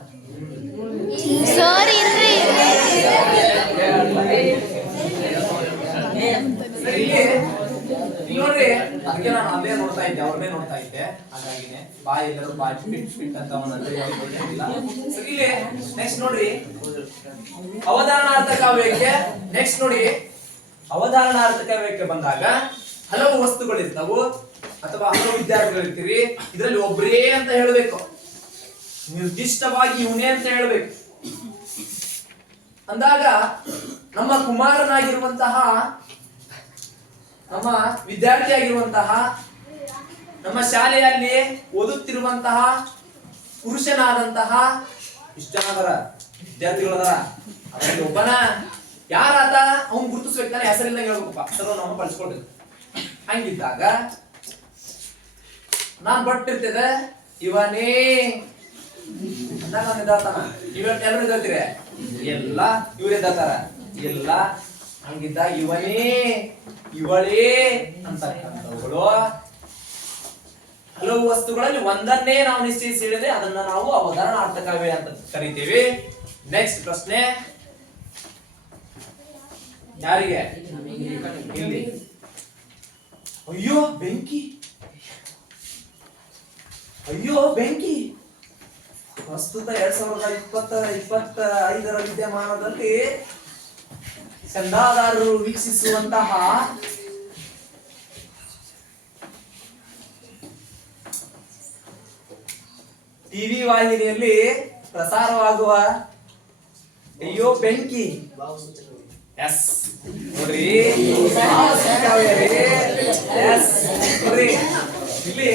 ನೋಡ್ರಿ, ಅದಕ್ಕೆ ನಾನು ಅದೇ ನೋಡ್ತಾ ಇದ್ದೆ, ಅವ್ರನ್ನೇ ನೋಡ್ತಾ ಇದ್ದೆ. ಹಾಗಾಗಿನೇ ಬಾಯ್ ಎಲ್ಲರೂ ಬಾಯ್ ಫಿಟ್ ಅಂತ ಇಲ್ಲಿ. ನೆಕ್ಸ್ಟ್ ನೋಡ್ರಿ ಅವಧಾರಣಾರ್ಥಕ ಅವ್ಯಯಕ್ಕೆ. ನೆಕ್ಸ್ಟ್ ನೋಡಿ ಅವಧಾರಣಾರ್ಥಕ ಅವ್ಯಯಕ್ಕೆ ಬಂದಾಗ ಹಲವು ವಸ್ತುಗಳಿರ್ತಾವು ಅಥವಾ ಹಲವು ವಿದ್ಯಾರ್ಥಿಗಳು ಇರ್ತೀರಿ. ಇದರಲ್ಲಿ ಒಬ್ಬರೇ ಅಂತ ಹೇಳಬೇಕು. ನಿರ್ದಿಷ್ಟವಾಗಿ ಇವನೇ ಅಂತ ಹೇಳಬೇಕು ಅಂದಾಗ ನಮ್ಮ ಕುಮಾರನಾಗಿರುವಂತಹ, ನಮ್ಮ ವಿದ್ಯಾರ್ಥಿಯಾಗಿರುವಂತಹ, ನಮ್ಮ ಶಾಲೆಯಲ್ಲಿ ಓದುತ್ತಿರುವಂತಹ ಪುರುಷನಾದಂತಹ ಇಷ್ಟ ಜನ ಅದರ ವಿದ್ಯಾರ್ಥಿಗಳದಾರ. ಅದರಲ್ಲಿ ಒಬ್ಬನ ಯಾರಾತ ಅವ್ನು ಗುರುತಿಸ್ಬೇಕು ತಾನೆ. ಹೆಸರಿಂದ ಹೇಳ್ಬೇಕಪ್ಪ, ಸರ್ವನಾಮ ಬಳಸ್ಕೊಳ್ಬೇಕು. ಹಂಗಿದ್ದಾಗ ನಾನ್ ಬಟ್ಟಿರ್ತದೆ ಇವನೇ ಇದಾತಾನ. ಎಲ್ಲರೂ ಇದಾತೀರ ಎಲ್ಲ ಇವರೇ ಇದಾತಾರ ಎಲ್ಲ. ಹಂಗಿದ್ದಾಗ ಇವನೇ, ಇವಳೇ ಅಂತಕ್ಕಂಥವುಗಳು ಹಲವು ವಸ್ತುಗಳಲ್ಲಿ ಒಂದನ್ನೇ ನಾವು ನಿಶ್ಚಯಿಸಿ ಹೇಳಿದ್ರೆ ಅದನ್ನ ನಾವು ಅವಧಾರಣಾರ್ಥಕ ಅವ್ಯಯ ಅಂತ ಕರಿತೀವಿ. ನೆಕ್ಸ್ಟ್ ಪ್ರಶ್ನೆ ಯಾರಿಗೆ? ಇಲ್ಲಿ. ಅಯ್ಯೋ ಬೆಂಕಿ, ಅಯ್ಯೋ ಬೆಂಕಿ. ಪ್ರಸ್ತುತ 2025ರ ವಿದ್ಯಮಾನದಲ್ಲಿ ಚಂದಾದಾರರು ವೀಕ್ಷಿಸುವಂತಹ ಟಿವಿ ವಾಹಿನಿಯಲ್ಲಿ ಪ್ರಸಾರವಾಗುವ ಅಯ್ಯೋ ಬೆಂಕಿ. ಎಸ್ ನೋಡ್ರಿ, ಎಸ್ ನೋಡ್ರಿ ಇಲ್ಲಿ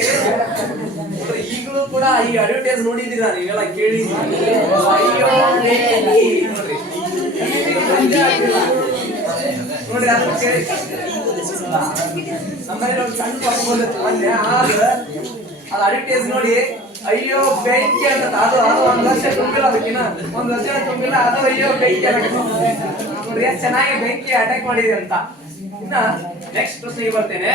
ನೋಡ್ರಿ. ಈಗಲೂ ಕೂಡ ಈ ಅಡ್ವರ್ಟೈಸ್ ನೋಡಿದ್ದೀರಾ ನೀವೆಲ್ಲ, ಕೇಳಿ ಅಯ್ಯೋ ಬೆಂಕಿ ನೋಡ್ರಿ. ನೋಡ್ರಿ ಅದನ್ನ ಕೇಳಿ. ನಮ್ಮಲ್ಲಿ ಒಂದು ಸಣ್ಣ ಪಾಪ ಬಂದಿತ್ತು ಮೊನ್ನೆ, ಅದು ಅಡ್ವರ್ಟೈಸ್ ನೋಡಿ ಅಯ್ಯೋ ಬೆಂಕಿ ಅಂತ. ಅದು 1 ವರ್ಷ ತುಂಬಿಲ್ಲ, ಅದಕ್ಕಿನ್ನ 1 ವರ್ಷ ತುಂಬಿಲ್ಲ, ಅದು ಅಯ್ಯೋ ಬೆಂಕಿ ನೋಡ್ರಿ ಎಷ್ಟು ಚೆನ್ನಾಗಿ ಬೆಂಕಿ ಅಟ್ಯಾಕ್ ಮಾಡಿದೆ ಅಂತ. ಇನ್ನ ನೆಕ್ಸ್ಟ್ ಪ್ರಶ್ನೆಗೆ ಬರ್ತೇನೆ.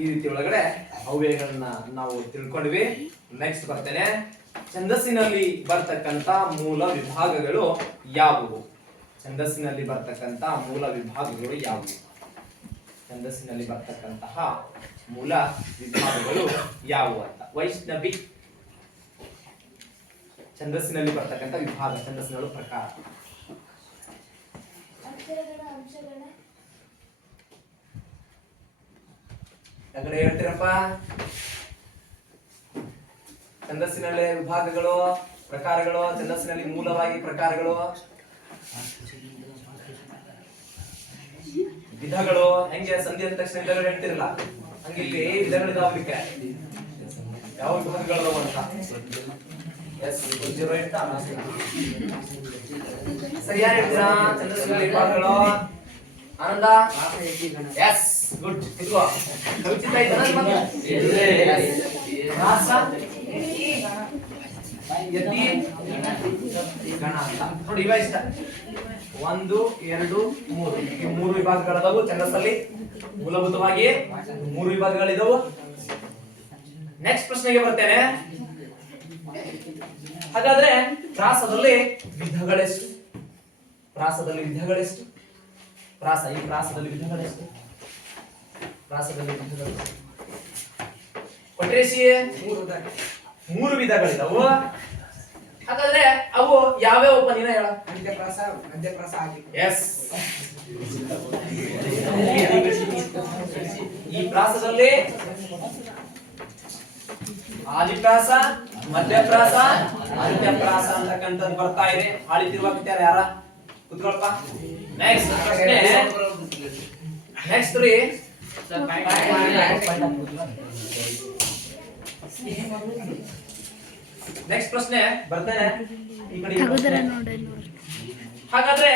ಈ ರೀತಿ ಒಳಗಡೆ ಅವ್ಯಯಗಳನ್ನ ನಾವು ತಿಳ್ಕೊಂಡ್ವಿ. ನೆಕ್ಸ್ಟ್ ಬರ್ತೇನೆ. ಛಂದಸ್ಸಿನಲ್ಲಿ ಬರ್ತಕ್ಕಂತ ಮೂಲ ವಿಭಾಗಗಳು ಯಾವುವು? ಛಂದಸ್ಸಿನಲ್ಲಿ ಬರ್ತಕ್ಕಂತ ಮೂಲ ವಿಭಾಗಗಳು ಯಾವುವು? ಛಂದಸ್ಸಿನಲ್ಲಿ ಬರ್ತಕ್ಕಂತಹ ಮೂಲ ವಿಭಾಗಗಳು ಯಾವುವು ಅಂತ. ವೈಷ್ಣವಿ ಛಂದಸ್ಸಿನಲ್ಲಿ ಬರ್ತಕ್ಕಂಥ ವಿಭಾಗ, ಛಂದಸ್ಸಿನ ಪ್ರಕಾರ. ಯಾಕಡೆ ಹೇಳ್ತೀರಪ್ಪ? ಛಂದಸ್ಸಿನಲ್ಲಿ ವಿಭಾಗಗಳು ಪ್ರಕಾರಗಳು ಛಂದಸ್ಸಿನಲ್ಲಿ ಮೂಲವಾಗಿ ಪ್ರಕಾರಗಳು ವಿಧಗಳು ಹೆಂಗೆ ಸಂಧಿ ಅಂದ ತಕ್ಷಣ ವಿಧಗಳು ಹೇಳ್ತಿರಲ್ಲ ಹಂಗೆ ಇಲ್ಲಿ ವಿಧಗಳಿದಾವಲಿಕ್ಕೆ ಯಾವ ವಿಭಾಗಗಳು ಅಂತ ಸರಿ ಯಾರು ಹೇಳ್ತೀರಾ ಛಂದಸ್ಸಿನಲ್ಲಿ ವಿಭಾಗಗಳು ಆನಂದ ಎಸ್ ಗುಡ್ ಇಲ್ವಾ ಕವಿಚಿತ ರಾಸ ಯತಿ ಗಣ ಅಂತ ನೋಡಿ ಇವ ಇಷ್ಟ 1 2 3 ಈ 3 ವಿಭಾಗಗಳದಾವು ಛಂದಸ್ಸಲ್ಲಿ ಮೂಲಭೂತವಾಗಿ 3 ವಿಭಾಗಗಳಿದಾವು ನೆಕ್ಸ್ಟ್ ಪ್ರಶ್ನೆಗೆ ಬರ್ತೇನೆ ಹಾಗಾದ್ರೆ ಪ್ರಾಸದಲ್ಲಿ ವಿಧಗಳೆಷ್ಟು ಪ್ರಾಸದಲ್ಲಿ ವಿಧಗಳೆಷ್ಟು ಪ್ರಾಸದಲ್ಲಿ ವಿಧಗಳೆಷ್ಟು ಪ್ರಾಸದಲ್ಲಿ ವಿಧಗಳು ಕೊಟ್ರೇಶಿ 3 ವಿಧಗಳಿದಾವು ಹಾಗಾದ್ರೆ ಅವು ಯಾವ್ಯಾವ ನೀನ ಹೇಳ ಅಂತ್ಯಪ್ರಾಸ ಆಗಿ ಎಸ್ ಈ ಪ್ರಾಸದಲ್ಲಿ ಆದಿಪ್ರಾಸ ಮಧ್ಯಪ್ರಾಸ ಅಂತ್ಯಪ್ರಾಸ ಅಂತಕ್ಕಂಥದ್ದು ಬರ್ತಾ ಇದೆ ಆಳಿತಿರುವ ಯಾರ ಕುತ್ಕೊಳಪ್ಪ ನೆಕ್ಸ್ಟ್ ಪ್ರಶ್ನೆ ನೆಕ್ಸ್ಟ್ ರೀ ನೆಕ್ಸ್ಟ್ ಪ್ರಶ್ನೆ ಬರ್ತೇನೆ ಈ ಕಡೆ ಹಾಗಾದ್ರೆ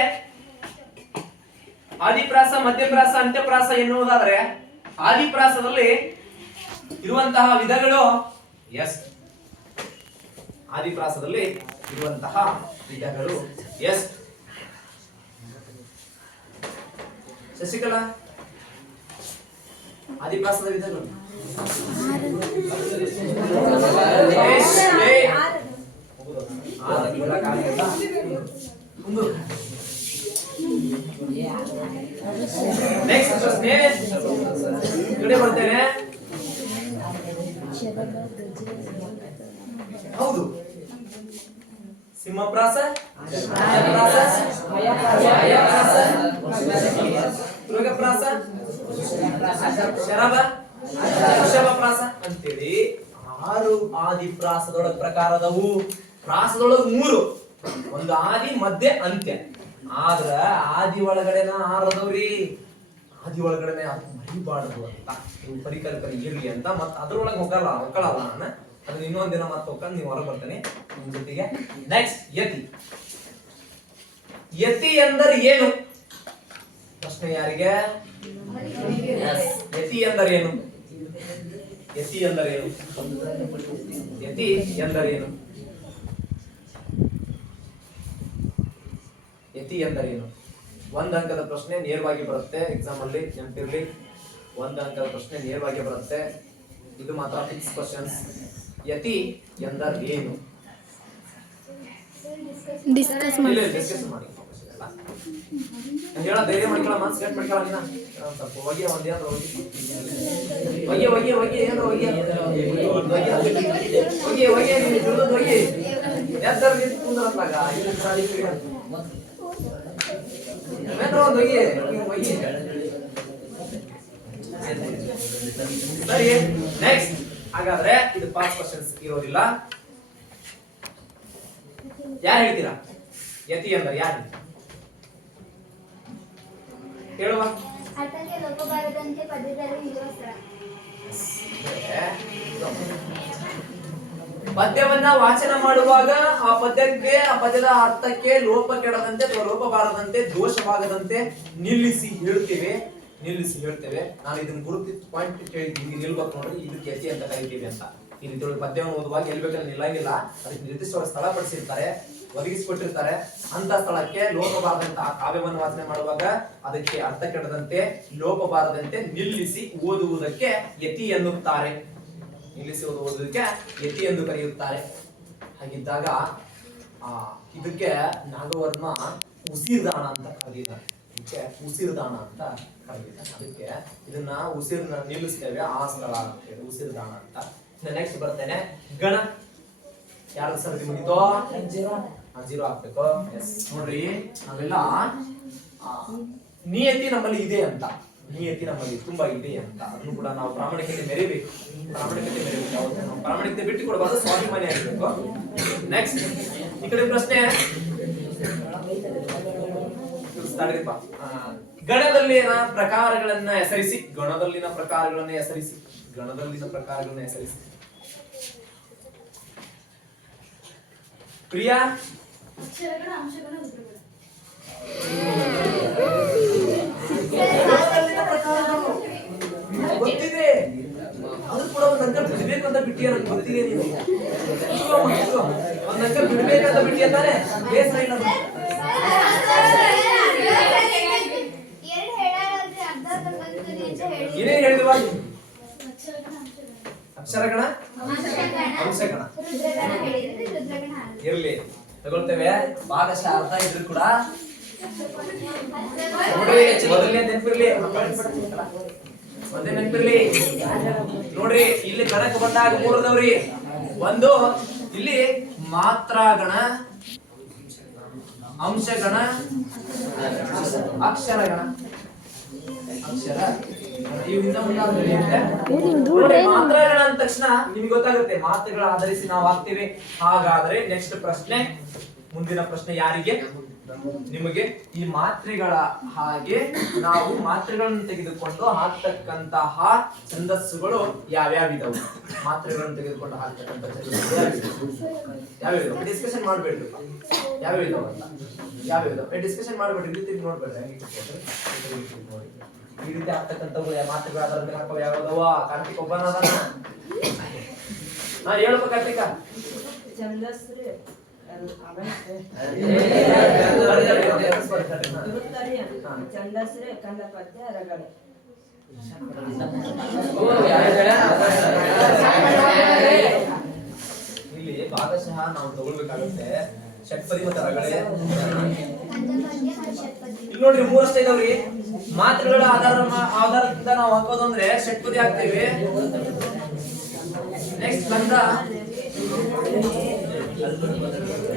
ಆದಿಪ್ರಾಸ ಮಧ್ಯಪ್ರಾಸ ಅಂತ್ಯಪ್ರಾಸ ಎನ್ನುವುದಾದ್ರೆ ಆದಿಪ್ರಾಸದಲ್ಲಿ ಇರುವಂತಹ ವಿಧಗಳು ಎಸ್ ಆದಿಪ್ರಾಸದಲ್ಲಿ ಇರುವಂತಹ ವಿಧಗಳು ಎಸ್ ಶಶಿಕಲಾ ಆದಿಪ್ರಾಸದ ವಿಧಗಳು ನೆಕ್ಸ್ಟ್ ಪ್ರಶ್ನೆ ಕಡೆ ಬರ್ತೇನೆ ಹೌದು ಸಿಂಹಪ್ರಾಸ ಮೃಗಪ್ರಾಸ ಶರಭ ವೃಷಭಪ್ರಾಸ ಅಂತೇಳಿ 6 ಆದಿಪ್ರಾಸದೊಳಗ ಪ್ರಕಾರದವು ಪ್ರಾಸದೊಳಗ 3 ಒಂದು ಆದಿ ಮಧ್ಯ ಅಂತ್ಯ ಆದ್ರ ಆದಿ ಒಳಗಡೆನ 6 ಅದಾವ್ರಿ ಆದಿ ಒಳಗಡೆನೆ ಮರಿಬಾರ್ದು ಅಂತ ನೀವು ಪರಿಕಲ್ಪನೆ ಇರ್ಲಿ ಅಂತ ಮತ್ತ ಅದ್ರೊಳಗೆ ಹೊಕ್ಕಳಲ್ಲ ನಾನು ಅದನ್ನ ಇನ್ನೊಂದ್ ದಿನ ಮತ್ತೆ ಹೋಗ್ಕೊಂಡು ನೀವು ಹೊರಗೆ ಬರ್ತೇನೆ ನಿಮ್ ಜೊತೆಗೆ ನೆಕ್ಸ್ಟ್ ಯತಿ ಎಂದರೆ ಏನು ಪ್ರಶ್ನೆ ಯಾರಿಗೆ ಯತಿ ಎಂದರೇನು ಯತಿ ಎಂದರೇನು ಯತಿ ಎಂದರೇನು ಯತಿ ಎಂದರೇನು 1 ಅಂಕದ ಪ್ರಶ್ನೆ ನೇರವಾಗಿ ಬರುತ್ತೆ ಎಕ್ಸಾಮ್ ಅಲ್ಲಿ ನೆನಪಿರ್ಲಿ 1 ಅಂಕದ ಪ್ರಶ್ನೆ ನೇರವಾಗಿ ಬರುತ್ತೆ ಇದು ಮಾತ್ರ ಫಿಕ್ಸ್ ಕ್ವಶನ್ಸ್ ಯತಿ ಎಂದರೇನು ಡಿಸ್ಕಸ್ ಮಾಡಿ ಹೇಳ ಧೈರ್ಯ ಮಾಡ್ಕೊಳ್ಳ ಮನ್ಸ್ ಗಟ್ ಮಾಡ್ಕೊಳ್ಳ ನೀನ ಸ್ವಲ್ಪ ಹೋಗಿ ಒಂದೇ ಅಂದ್ರೆ ಹೋಗಿ ಏನೋ ಹೋಗಿ ನೀನು ತಿಳಿದು ಹೋಗಿ ಯಾವ್ದಾರ ನಿಂತು ಕುಂದ್ರತ್ಲಾಗ ಇಲ್ಲಿ ಸಾಲಿ ಏನೋ ಹೋಗಿ ಸರಿ ನೆಕ್ಸ್ಟ್ ಹಾಗಾದ್ರೆ ಇದು ಪಾಸ್ ಕ್ವಶನ್ಸ್ ಇರೋದಿಲ್ಲ ಯಾರು ಹೇಳ್ತೀರಾ ಯತಿ ಅಂದ್ರೆ ಯಾರು ಹೇಳುವ ಅರ್ಥಕ್ಕೆ ಲೋಪ ಬಾರದಂತೆ ಪದ್ಯದಲ್ಲಿ ನಿಲ್ಲುವ ಸ್ಥಳ ಪದ್ಯವನ್ನ ವಾಚನ ಮಾಡುವಾಗ ಆ ಪದ್ಯದ ಅರ್ಥಕ್ಕೆ ಲೋಪ ಕೆಡದಂತೆ ಅಥವಾ ಲೋಪ ಬಾರದಂತೆ ದೋಷವಾಗದಂತೆ ನಿಲ್ಲಿಸಿ ಹೇಳ್ತೇವೆ ನಾನು ಇದನ್ನ ಗುರುತಿ ಪಾಯಿಂಟ್ ಕೇಳಿದ್ದೀನಿ ನಿಲ್ಬೇಕು ನೋಡ್ರಿ ಇದಕ್ಕೆ ಯತಿ ಅಂತ ಕರಿತೀವಿ ಅಂತ ಈ ರೀತಿ ಪದ್ಯವನ್ನು ಓದುವಾಗ ಎಲ್ಲಿ ಬೇಕಾದ್ರೆ ನಿಲ್ಲಂಗಿಲ್ಲ ಅದಕ್ಕೆ ನಿರ್ದಿಷ್ಟವಾದ ಸ್ಥಳ ಪಡಿಸಿರ್ತಾರೆ ಒದಗಿಸಿಕೊಟ್ಟಿರ್ತಾರೆ ಅಂತ ಸ್ಥಳಕ್ಕೆ ಲೋಪ ಬಾರದಂತೆ ಆ ಕಾವ್ಯವನ್ನು ವಾಚನೆ ಮಾಡುವಾಗ ಅದಕ್ಕೆ ಅರ್ಥ ಕೆಡದಂತೆ ಲೋಪ ಬಾರದಂತೆ ನಿಲ್ಲಿಸಿ ಓದುವುದಕ್ಕೆ ಯತಿ ಎನ್ನುತ್ತಾರೆ ನಿಲ್ಲಿಸಿ ಓದುವುದಕ್ಕೆ ಯತಿ ಎಂದು ಕರೆಯುತ್ತಾರೆ ಹಾಗಿದ್ದಾಗ ಇದಕ್ಕೆ ನಾಗವರ್ಮ ಉಸಿರ್ದಾನ ಅಂತ ಕರೀತಾರೆ ಇದಕ್ಕೆ ಉಸಿರ್ದಾನ ಅಂತ ಕರೀತಾರೆ ಅದಕ್ಕೆ ಇದನ್ನ ಉಸಿರನ್ನ ನಿಲ್ಲಿಸ್ತೇವೆ ಆ ಸ್ಥಳ ಅಂತ ಹೇಳಿ ಉಸಿರ್ದಾನ ಅಂತ ನೆಕ್ಸ್ಟ್ ಬರ್ತೇನೆ ಗಣ ಯಾರು ಸರದಿ ಮುಗಿತೋ 0 ಹಾಕ್ಬೇಕು ಎಸ್ ನೋಡ್ರಿ ನಾವೆಲ್ಲ ನಿಯತಿ ನಮ್ಮಲ್ಲಿ ಇದೆ ಅಂತ ನಿಯತಿ ನಮ್ಮಲ್ಲಿ ತುಂಬಾ ಇದೆ ಅಂತ ಅದನ್ನು ಕೂಡ ನಾವು ಪ್ರಾಮಾಣಿಕತೆ ಮೆರಿಬೇಕು ಯಾವತ್ತೂ ನಾವು ಪ್ರಾಮಾಣಿಕತೆ ಬಿಟ್ಟು ಕೊಡಬಾರ್ದು ಸ್ವಾಭಿಮಾನಿ ಆಗಿರ್ಬೇಕು ನೆಕ್ಸ್ಟ್ ಈ ಕಡೆ ಪ್ರಶ್ನೆ ತಡ್ರಿಪ್ಪ. ಗಣದಲ್ಲಿನ ಪ್ರಕಾರಗಳನ್ನ ಹೆಸರಿಸಿ. ಗಣದಲ್ಲಿನ ಪ್ರಕಾರಗಳನ್ನ ಹೆಸರಿಸಿ. ಗಣದಲ್ಲಿನ ಪ್ರಕಾರಗಳನ್ನ ಹೆಸರಿಸಿ. ಪ್ರಿಯಾ ಅಕ್ಷರಗಳ ಅಂಶಗಳ ರುದ್ರಗಳ. ಗೊತ್ತಿದೆ, ಅದು ಕೂಡ ಒಂದ್ ಅಂಕಲ್ ಬಿಡ್ಬೇಕು ಅಂತ ಬಿಟ್ಟಿಯ ನಂಗೆ ಗೊತ್ತಿದೆ. ನೀವು ಒಂದ್ ಅಂಕಲ್ ಬಿಡ್ಬೇಕಂತ ಬಿಟ್ಟಿಯ ತಾನೆ. ಬೇಸರ ಇಲ್ಲ ಎರಡು ಹೇಳಾರಲ್ರಿ, ಅರ್ಧ ತಗೊಂತೀನಿ ಅಂತ ಹೇಳಿ. ಏನೇನ್ ಹೇಳಿದ್ವಾ? ಅಕ್ಷರಗಳ ಅಕ್ಷರಗಣ, ಅಂಶಗಣ, ರುದ್ರಗಣ ಹೇಳಿದ್ರಿ, ರುದ್ರಗಣ ಅಲ್ಲ. ಇರ್ಲಿ ತಗೊಳ್ತೇವೆ. ಭಾಗಶಃ ಅರ್ಥ ಇದ್ರು ಕೂಡ ನೋಡ್ರಿ, ಮೊದಲನೇ ನೆನಪಿರ್ಲಿ, ಮೊದಲೇ ನೆನಪಿರ್ಲಿ. ನೋಡ್ರಿ, ಇಲ್ಲಿ ಗಣಕ್ಕೆ ಬಂದಾಗ ಮೂರದವ್ರಿ. ಒಂದು ಇಲ್ಲಿ ಮಾತ್ರಾಗಣ, ಅಂಶಗಣ, ಅಕ್ಷರಗಣ. ಅಕ್ಷರ ಇವಿಂದ ನೋಡಿ, ಮಾತ್ರಾಗಣ ಅಂದ ತಕ್ಷಣ ನಿಮ್ಗೆ ಗೊತ್ತಾಗುತ್ತೆ, ಮಾತುಗಳ ಆಧರಿಸಿ ನಾವು ಹಾಕ್ತೇವೆ. ಹಾಗಾದ್ರೆ ನೆಕ್ಸ್ಟ್ ಪ್ರಶ್ನೆ, ಮುಂದಿನ ಪ್ರಶ್ನೆ ಯಾರಿಗೆ? ನಿಮಗೆ. ಈ ಮಾತ್ರೆಗಳ ಹಾಗೆ ನಾವು ಮಾತ್ರೆಗಳನ್ನು ತೆಗೆದುಕೊಂಡು ಹಾಕ್ತಕ್ಕಂತಹ ಛಂದಸ್ಸುಗಳು ಯಾವ್ಯಾವಿದಾವು? ಮಾತ್ರೆಗಳನ್ನು ತೆಗೆದುಕೊಂಡು ಹಾಕ್ತಕ್ಕಂಥ ಯಾವ್ಯಾವಿದಾವ? ಡಿಸ್ಕಷನ್ ಮಾಡ್ಬೇಡ್ರಿ. ಯಾವ್ಯಾವಿದಾವ ಅಂತ ಯಾವ್ಯಾವಿದಾವ ಡಿಸ್ಕಷನ್ ಮಾಡ್ಬೇಡ್ರಿ. ಈ ರೀತಿ ನೋಡ್ಬೇಡ್ರಿ. ಈ ರೀತಿ ಆಗ್ತಕ್ಕಂಥವು ಮಾತ್ರೆಗಳ ಅದರ ಮೇಲೆ ಹಾಕೋ ಯಾವ್ದವ? ಕಾರ್ತಿಕ್ ಒಬ್ಬನ ಹೇಳ್ಬೇಕು. ಕಾರ್ತಿಕ ಛಂದಸ್ರೆ ಕಂದ ಪದ್ಯ ರಗಳೆ. ಇಲ್ಲಿ ಭಾಗಶಃ ನಾವು ತಗೊಳ್ಬೇಕಾಗುತ್ತೆ. ಷಟ್ಪದಿ ಮತ್ತೆ ರಗಳೆ. ಇಲ್ಲಿ ನೋಡ್ರಿ, ಮೂರಷ್ಟೇ ಇದಾವ್ರಿ. ಮಾತ್ರೆಗಳ ಆಧಾರದಿಂದ ನಾವು ಹಾಕೋದು ಅಂದ್ರೆ ಷಟ್ಪದಿ ಹಾಕ್ತೇವೆ. ನೆಕ್ಸ್ಟ್ ಕಂದ,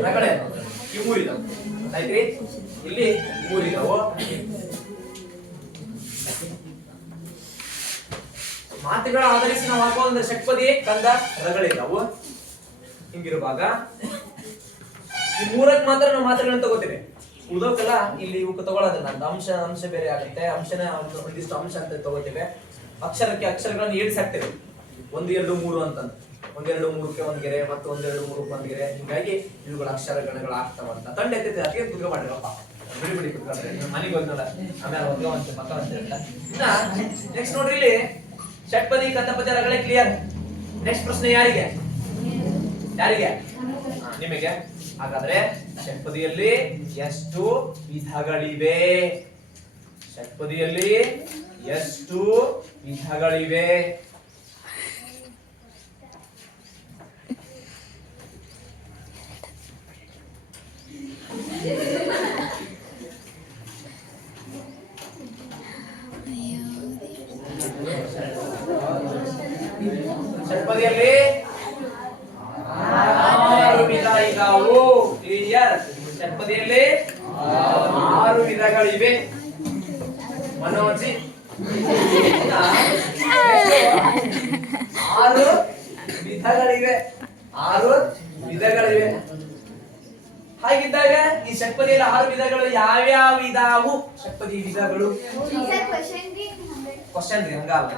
ರಗಳೆ, ಇವು ಮೂರಿದಾವೆ ಆಯ್ತ್ರಿ. ಇಲ್ಲಿ ಮೂರಿದಾವು. ಮಾತುಗಳ ಆಧರಿಸಿ ನಾವು ಹಾಕೋದಂದ್ರೆ ಷಟ್ಪದಿ, ಕಂದ, ರಗಳೆ ಇದಾವು. ಹಿಂಗಿರುವಾಗ ಈ ಮೂರಕ್ಕೆ ಮಾತ್ರ ನಾವು ಮಾತ್ರೆಗಳನ್ನ ತಗೋತೀವಿ. ಉಳಿದೋಕೆಲ್ಲ ಇಲ್ಲಿ ಇವಕ್ಕೆ ತಗೊಳ್ಳೋದಿಲ್ಲ. ಅಂಶ ಬೇರೆ ಆಗುತ್ತೆ. ಅಂಶನ ಒಂದಿಷ್ಟು ಅಂಶ ಅಂತ ತಗೋತೀವಿ. ಅಕ್ಷರಕ್ಕೆ ಅಕ್ಷರಗಳನ್ನ ಏರಿಸಿ ಹಾಕ್ತೇವೆ. 1 2 3 ಅಂತಂದು 1 2 3ಕ್ಕೆ ಒಂದ್ ಗೆರೆ, ಮತ್ತು 1 2 3ಕ್ಕೆ ಒಂದ್ ಗೆರೆ. ಹಿಂಗಾಗಿ ಇವುಗಳ ಅಕ್ಷರ ಗಣಗಳು ಆಗ್ತಾವಂತ ತಂಡ ಎತ್ತೈತೆ. ಅದಕ್ಕೆ ಕುತ್ಕ ಮಾಡಿರಪ್ಪ, ಬಿಡಿ ಬಿಡಿ ಕುತ್ಕೊಂಡ್ರೆ ಮನೆಗೆ ಹೋದ್ನಲ್ಲ, ಆಮೇಲೆ ಹೋಗ್ವಂತೆ ಮಕ್ಕ ಅಂತ ಹೇಳ್ತಾ. ಇನ್ನ ನೆಕ್ಸ್ಟ್ ನೋಡ್ರಿ, ಇಲ್ಲಿ ಷಟ್ಪದಿ, ಕಂದಪದ್ಯ, ರಗಳೆ ಕ್ಲಿಯರ್. ನೆಕ್ಸ್ಟ್ ಪ್ರಶ್ನೆ ಯಾರಿಗೆ? ಯಾರಿಗೆ? ನಿಮಗೆ. ಹಾಗಾದ್ರೆ ಷಟ್ಪದಿಯಲ್ಲಿ ಎಷ್ಟು ವಿಧಗಳಿವೆ? ಷಟ್ಪದಿಯಲ್ಲಿ ಎಷ್ಟು ವಿಧಗಳಿವೆ? ಷಟ್ಪದಿಯಲ್ಲಿ 6 ವಿಧ ಇದಾವು. ಕ್ಲಿಯರ್. ಷಟ್ಪದಿಯಲ್ಲಿ 6 ವಿಧಗಳಿವೆ. ಮನೋಜಿ 6 ವಿಧಗಳಿವೆ. 6 ವಿಧಗಳಿವೆ. ಹಾಗಿದ್ದಾಗ ಈ ಷಟ್ಪದಿಯಲ್ಲಿ 6 ವಿಧಗಳು ಯಾವ್ಯಾವ ಇದಾವು? ಷಟ್ಪದಿ ವಿಧಗಳು ಕ್ವಶನ್ ರೀ, ಹಂಗಲ್ಲ.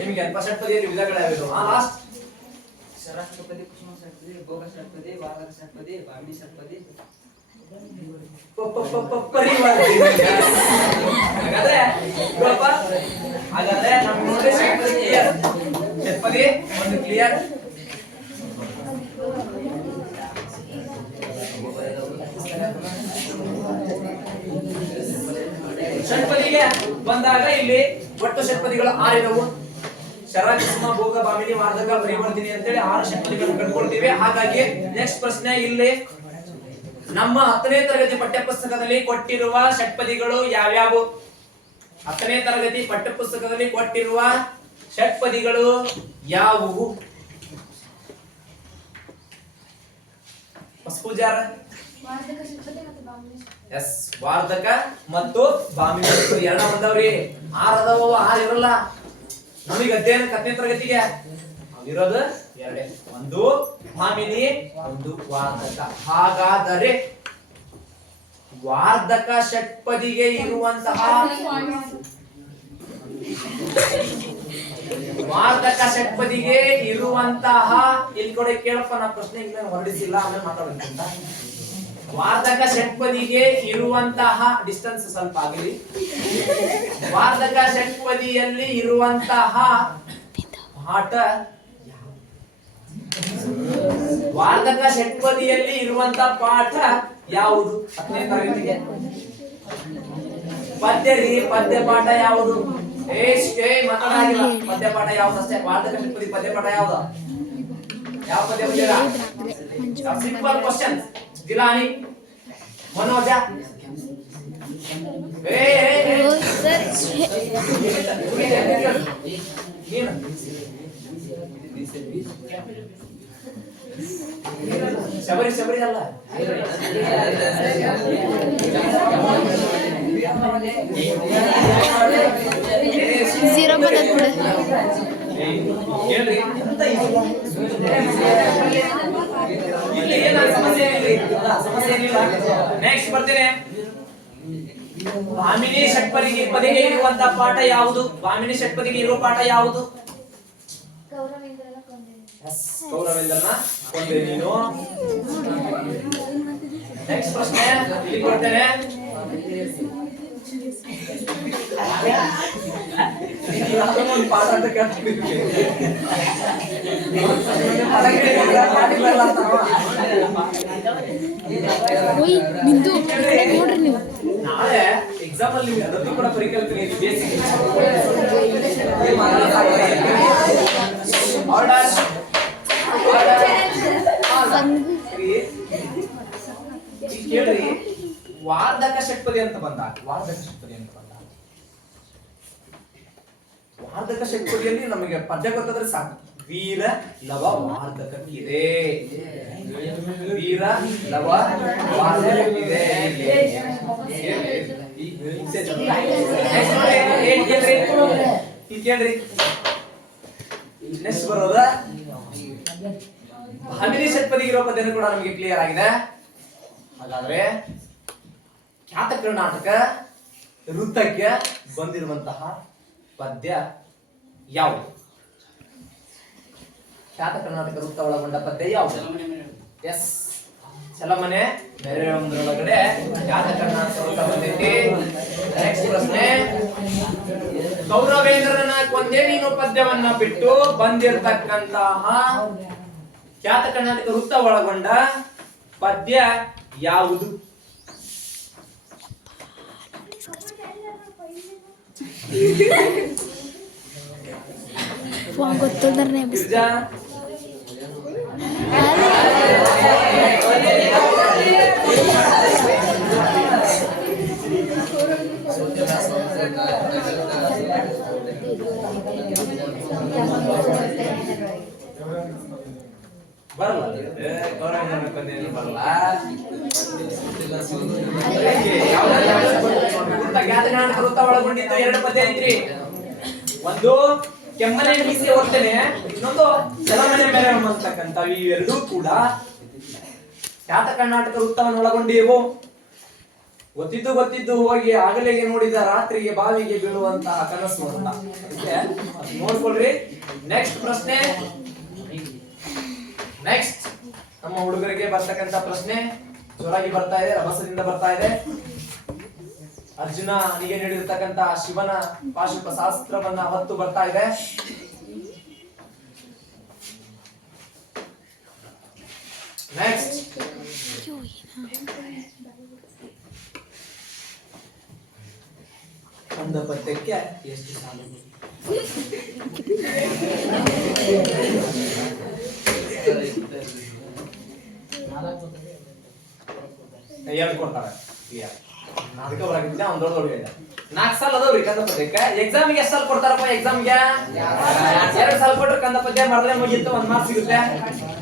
ನಿಮಗೆ ಷಟ್ಪದಿಯಲ್ಲಿ ವಿಧಗಳು ಯಾವ್ಯಾವು? ಲಾಸ್ಟ್ ಷಟ್ಪದಿ, ಕುಸುಮ ಷಟ್ಪದಿ, ಭೋಗ ಷಟ್ಪದಿ, ವಾದಕ ಷಟ್ಪದಿ, ಬಾಂಡಿ ಷಟ್ಪದಿ. ಹಾಗಾದ್ರೆ ನಮ್ಗೆ ನೋಡಿ ಷಟ್ಪದಿ ಕ್ಲಿಯರ್. ಷಟ್ಪದಿ ಒಂದು ಕ್ಲಿಯರ್. ಷಟ್ಪದಿಗೆ ಬಂದಾಗ ಇಲ್ಲಿ ಒಟ್ಟು ಷಟ್ಪದಿಗಳು 6 ಇದಾವು. ಶರ, ಕುಸುಮ, ಭೋಗ, ಬಾಮಿನಿ, ವಾರ್ಧಕ, ಪರಿವರ್ತಿನಿ ಅಂತೇಳಿ 6 ಷಟ್ಪದಿಗಳನ್ನು ಕಂಡುಕೊಳ್ತೀವಿ. ಹಾಗಾಗಿ ನೆಕ್ಸ್ಟ್ ಪ್ರಶ್ನೆ, ಇಲ್ಲಿ ನಮ್ಮ 10ನೇ ತರಗತಿ ಪಠ್ಯಪುಸ್ತಕದಲ್ಲಿ ಕೊಟ್ಟಿರುವ ಷಟ್ಪದಿಗಳು ಯಾವ್ಯಾವು? 10ನೇ ತರಗತಿ ಪಠ್ಯಪುಸ್ತಕದಲ್ಲಿ ಕೊಟ್ಟಿರುವ ಷಟ್ಪದಿಗಳು ಯಾವುವು? ಪೂಜಾರ ಎಸ್, ವಾರ್ಧಕ ಮತ್ತು ಬಾಮಿನಿ ಷಟ್ಪದಿ ಎರಡ ಬಂದವ್ರಿ. 6 ಅದಾವ, 6 ಇರಲ್ಲ. ನಮಗೆ ಅಧ್ಯಯನ 10ನೇ ತರಗತಿಗೆ ಇರೋದು 2. 1 ಭಾಮಿನಿ ಒಂದು ವಾರ್ಧಕ. ಹಾಗಾದರೆ ವಾರ್ಧಕ ಷಟ್ಪದಿಗೆ ಇರುವಂತಹ ವಾರ್ಧಕ ಷಟ್ಪದಿಗೆ ಇರುವಂತಹ ಇಲ್ಲಿ ಕೂಡ ಕೇಳಪ್ಪ, ನಾ ಪ್ರಶ್ನೆ ಇಲ್ಲ ಹೊರಡಿಸಿಲ್ಲ, ಆಮೇಲೆ ಮಾತಾಡೋಣ. ವಾರ್ಧಕ ಷಟ್ಪದಿಗೆ ಇರುವಂತಹ ಡಿಸ್ಟೆನ್ಸ್ ಸ್ವಲ್ಪ ಆಗಲಿ. ವಾರ್ಧಕ ಷಟ್ಪದಿಯಲ್ಲಿ ಇರುವಂತಹ ಪಾಠ, ವಾರ್ಧಕ ಷಟ್ಪದಿಯಲ್ಲಿ ಇರುವಂತಹ ಪಾಠ ಯಾವುದು? 10ನೇ ತರಗತಿಗೆ ಪದ್ಯ ರೀ. ಪದ್ಯ ಪಾಠ ಯಾವುದು? ಮಾತಾಡಾಗಿಲ್ಲ. ಪದ್ಯ ಪಾಠ ಯಾವ್ದು ಅಷ್ಟೇ. ವಾರ್ಧಕ ಷಟ್ಪದಿ ಪದ್ಯ ಪಾಠ ಯಾವ್ದು? ಯಾವ ಪದ್ಯ ಬಂದಿಲ್ಲ? Simple question. ಜಿಲಾನಿ, ಮನೋಜ, ಶಬರಿ ಶಬರಿ ಅಲ್ಲ. ಜೀರೋ ಬಂದದ್ಬಿಡು. ಹೇಳ್ರಿ ಇಲ್ಲಿ ಏನಾದ್ರು ಸಮಸ್ಯೆ ಏನಿಲ್ಲ, ಸಮಸ್ಯೆ ಏನಿಲ್ಲ. ನೆಕ್ಸ್ಟ್ ಬರ್ತೇನೆ. ಭಾಮಿನಿ ಷಟ್ಪದಿಗೆ ಪದಿಗೆ ಇರುವಂತಹ ಪಾಠ ಯಾವುದು? ಭಾಮಿನಿ ಷಟ್ಪದಿಗೆ ಇರುವ ಪಾಠ ಯಾವುದು? ಕೌರವೇಂದ್ರನ ಕೊಂದೆ. ಕೌರವೇಂದ್ರನ ಕೊಂದೆ ನೀನು. ನೆಕ್ಸ್ಟ್ ಪ್ರಶ್ನೆ ಇಲ್ಲಿ ಕೊಡ್ತೇನೆ. ಒಂದು ಪಾಠ ಅಂತ ಕೇಳ್ತಿದ್ವಿ. ಓಯ್ ಬಿಂದು ನೋಡ್ರಿ ನೀವು. ನಾಳೆ ಎಕ್ಸಾಮ್ ಅಲ್ಲಿ ಅದನ್ನು ಕೂಡ ಪರಿಕಲ್ಪನೆ ಇದೆ. ಬೇಸಿಕ್ ಕೇಳ್ರಿ. ವಾರ್ಧಕ ಷಟ್ಪದಿ ಅಂತ ಬಂದಾಗ, ವಾರ್ಧಕ ಷಟ್ಪದಿ ಅಂತ ಬಂದಾಗ, ವಾರ್ಧಕ ಷಟ್ಪದಿಯಲ್ಲಿ ನಮಗೆ ಪದ್ಯ ಗೊತ್ತಾದ್ರೆ ಸಾಕು. ವೀರ ಲವ ವಾರ್ಧಕ ಕಿರೆ, ವೀರ ಲವ ವಾರ್ಧಕ ಕಿರೆ. ಕೇಳ್ರಿ. ನೆಕ್ಸ್ಟ್ ಬರೋದ ಭಾಮಿನಿ ಷಟ್ಪದಿ ಇರೋ ಪದ್ಯನೂ ಕೂಡ ನಮಗೆ ಕ್ಲಿಯರ್ ಆಗಿದೆ. ಹಾಗಾದ್ರೆ ಖ್ಯಾತ ಕರ್ನಾಟಕ ವೃತ್ತಕ್ಕೆ ಬಂದಿರುವಂತಹ ಪದ್ಯ ಯಾವುದು? ಖ್ಯಾತ ಕರ್ನಾಟಕ ವೃತ್ತ ಒಳಗೊಂಡ ಪದ್ಯ ಯಾವುದು? ಎಸ್, ಚಲಮನೆ ಮೆರೆಯುವುದರೊಳಗಡೆ ಖ್ಯಾತ ಕರ್ನಾಟಕ ವೃತ್ತ ಬಂದೈತಿ. ನೆಕ್ಸ್ಟ್ ಪ್ರಶ್ನೆ. ಕೌರವೇಂದ್ರನ ಕೊಂದೆ ನೀನು ಪದ್ಯವನ್ನ ಬಿಟ್ಟು ಬಂದಿರತಕ್ಕಂತಹ ಖ್ಯಾತ ಕರ್ನಾಟಕ ವೃತ್ತ ಒಳಗೊಂಡ ಪದ್ಯ ಯಾವುದು? ಫೋನ್ ಗೊತ್ತಿಲ್ದಾರನೇ ಗಿರಿಜಾ, ಬರಲ್ಲ. ಕೌರವೇಂದ್ರನ ಕೊಂದೆ ನೀನು ಬರಲ್ಲ. ಖ್ಯಾತ ಕರ್ನಾಟಕ ವೃತ್ತ ಒಳಗೊಂಡಿದ್ದು 2 ಪದ್ಯ ಐತ್ರಿ. ಒಂದು ಕೆಮ್ಮನೆ ಮೀಸೆ ಹೊರ್ತೇನೆ, ಇನ್ನೊಂದು ಚಲಮನೆ ಮೇಲೆ ಅಂತಕ್ಕಂಥ. ಇವೆರಡೂ ಕೂಡ ಖ್ಯಾತ ಕರ್ನಾಟಕ ವೃತ್ತವನ್ನು ಒಳಗೊಂಡಿವು. ಗೊತ್ತಿದ್ದು ಹೋಗಿ ಆಗಲೆಗೆ ನೋಡಿದ ರಾತ್ರಿಗೆ ಬಾವಿಗೆ ಬೀಳುವಂತಹ ಕನಸು ಅಂತ. ಅದಕ್ಕೆ ನೋಡ್ಕೊಳ್ರಿ. ನೆಕ್ಸ್ಟ್ ಪ್ರಶ್ನೆ. ನೆಕ್ಸ್ಟ್ ನಮ್ಮ ಹುಡುಗರಿಗೆ ಬರ್ತಕ್ಕಂಥ ಪ್ರಶ್ನೆ ಜೋರಾಗಿ ಬರ್ತಾ ಇದೆ, ರಭಸದಿಂದ ಬರ್ತಾ ಇದೆ. ಅರ್ಜುನನಿಗೆ ನೀಡಿರ್ತಕ್ಕಂಥ ಶಿವನ ಪಾಶುಪ ಶಾಸ್ತ್ರವನ್ನ ಹೊತ್ತು ಬರ್ತಾ ಇದೆ. ನೆಕ್ಸ್ಟ್ ಒಂದು ಪದ್ಯಕ್ಕೆ ಎಷ್ಟು ಸಾಲುಗಳು? ಹೇಳ್ಕೊಡ್ತಾರೆ. ಅದಕ್ಕೆ ಬರಾಕಿದ್ದೆ ಅವ್ನು ದೊಡ್ಡ ಹೇಳಿದ 4 ಸಾಲ ಅದಾವ್ರಿ ಕಂದ ಪದ್ಯಕ್ಕೆ. ಎಕ್ಸಾಮಿಗೆ ಎಷ್ಟು ಸಾಲ ಕೊಡ್ತಾರಪ್ಪ? ಎಕ್ಸಾಮ್ಗೆ 2 ಸಾಲ ಕೊಟ್ರೆ ಕಂದ ಪದ್ಯ ಮಾಡಿದ್ರೆ ಮುಗಿಯುತ್ತೆ, 1 ಮಾರ್ಕ್ಸ್ ಸಿಗುತ್ತೆ.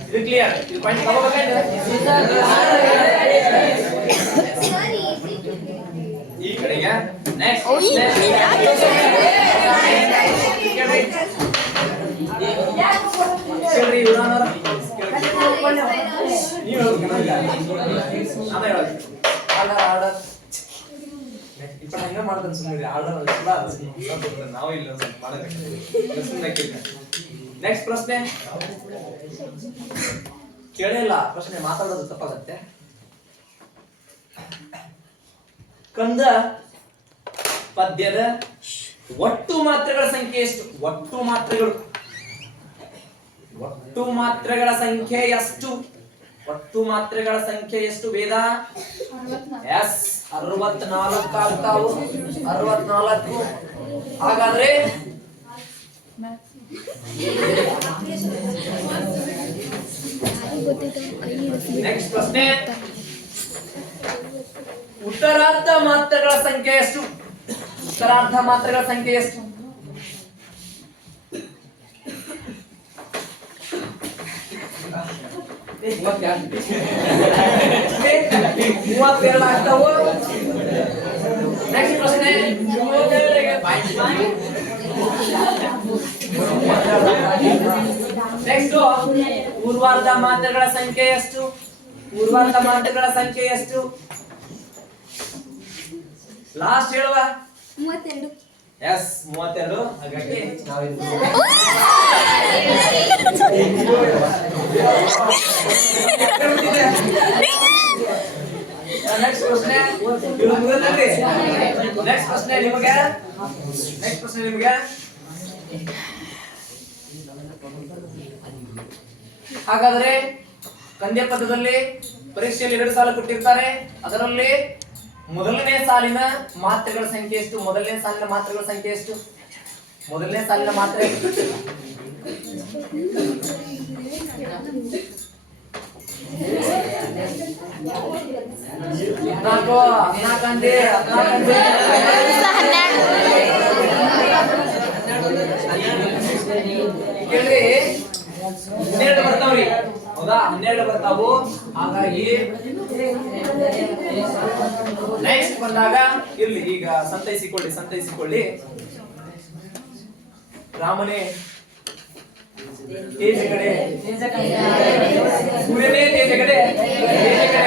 ಇದು ಕ್ಲಿಯರ್. ಇದು ಪಾಯಿಂಟ್ ತಗೋಬೇಕಾದ್ರೆ ಈ ಕಡೆಗೆ. ನೆಕ್ಸ್ಟ್ ಕೇಳ್ರಿ. ಆರ್ಡರ್ ಇಪ್ಪ ಹಂಗ ಮಾಡ್ತಾನೆ ಸುಮ್ಮನೆ ಆರ್ಡರ್ ನಾವು ಇಲ್ಲ ಸ್ವಲ್ಪ ಮಾಡಬೇಕು. ನೆಕ್ಸ್ಟ್ ಪ್ರಶ್ನೆ ಕೇಳಿಲ್ಲ, ಪ್ರಶ್ನೆ ಮಾತಾಡೋದು ತಪ್ಪಾಗತ್ತೆ. ಕಂದ ಪದ್ಯದ ಒಟ್ಟು ಮಾತ್ರೆಗಳ ಸಂಖ್ಯೆ ಎಷ್ಟು? ಒಟ್ಟು ಮಾತ್ರೆಗಳ ಸಂಖ್ಯೆ ಎಷ್ಟು? ಒಟ್ಟು ಮಾತ್ರೆಗಳ ಸಂಖ್ಯೆ ಎಷ್ಟು ವೇದ? ಎಸ್ 64 ಆಗ್ತಾವು. 64. ಹಾಗಾದ್ರೆ ನೆಕ್ಸ್ಟ್ ಪ್ರಶ್ನೆ, ಉತ್ತರಾರ್ಧ ಮಾತ್ರೆಗಳ ಸಂಖ್ಯೆ ಎಷ್ಟು? ಉತ್ತರಾರ್ಧ ಮಾತ್ರೆಗಳ ಸಂಖ್ಯೆ ಎಷ್ಟು? ಮೂವತ್ತೆರಡು ಆಗ್ತಾವು. ನೆಕ್ಸ್ಟ್ ಪ್ರಶ್ನೆ, ನೆಕ್ಸ್ಟ್ ಪೂರ್ವಾರ್ಧ ಮಾತ್ರೆಗಳ ಸಂಖ್ಯೆ ಎಷ್ಟು? ಪೂರ್ವಾರ್ಧ ಮಾತ್ರೆಗಳ ಸಂಖ್ಯೆ ಎಷ್ಟು? ಲಾಸ್ಟ್ ಹೇಳುವ. 32. ಎಸ್ 32. ಹಾಗಾಗಿ ನೆಕ್ಸ್ಟ್ ಪ್ರಶ್ನೆ ನಿಮಗೆ ಹಾಗಾದ್ರೆ ಕಂದ್ಯ ಪದದಲ್ಲಿ ಪರೀಕ್ಷೆಯಲ್ಲಿ 2 ಸಾಲು ಕೊಟ್ಟಿರ್ತಾರೆ. ಅದರಲ್ಲಿ ಮೊದಲನೇ ಸಾಲಿನ ಮಾತ್ರೆಗಳ ಸಂಖ್ಯೆ ಎಷ್ಟು? ಮೊದಲನೇ ಸಾಲಿನ ಮಾತ್ರೆಗಳ ಸಂಖ್ಯೆ ಎಷ್ಟು? ಮೊದಲನೇ ಸಾಲಿನ ಮಾತ್ರೆ ಕೇಳ್ರಿ, 12 ಬರ್ತಾವ್ರಿ. ಹೌದಾ? 12 ಬರ್ತಾವು. ಹಾಗಾಗಿ ನೆಕ್ಸ್ಟ್ ಬಂದಾಗ ಇರ್ಲಿ, ಈಗ ಸಂತೈಸಿಕೊಳ್ಳಿ. ರಾಮನೇ ತೇಜಗಡೆ, ಸೂರ್ಯನೇ ತೇಜಗಡೆ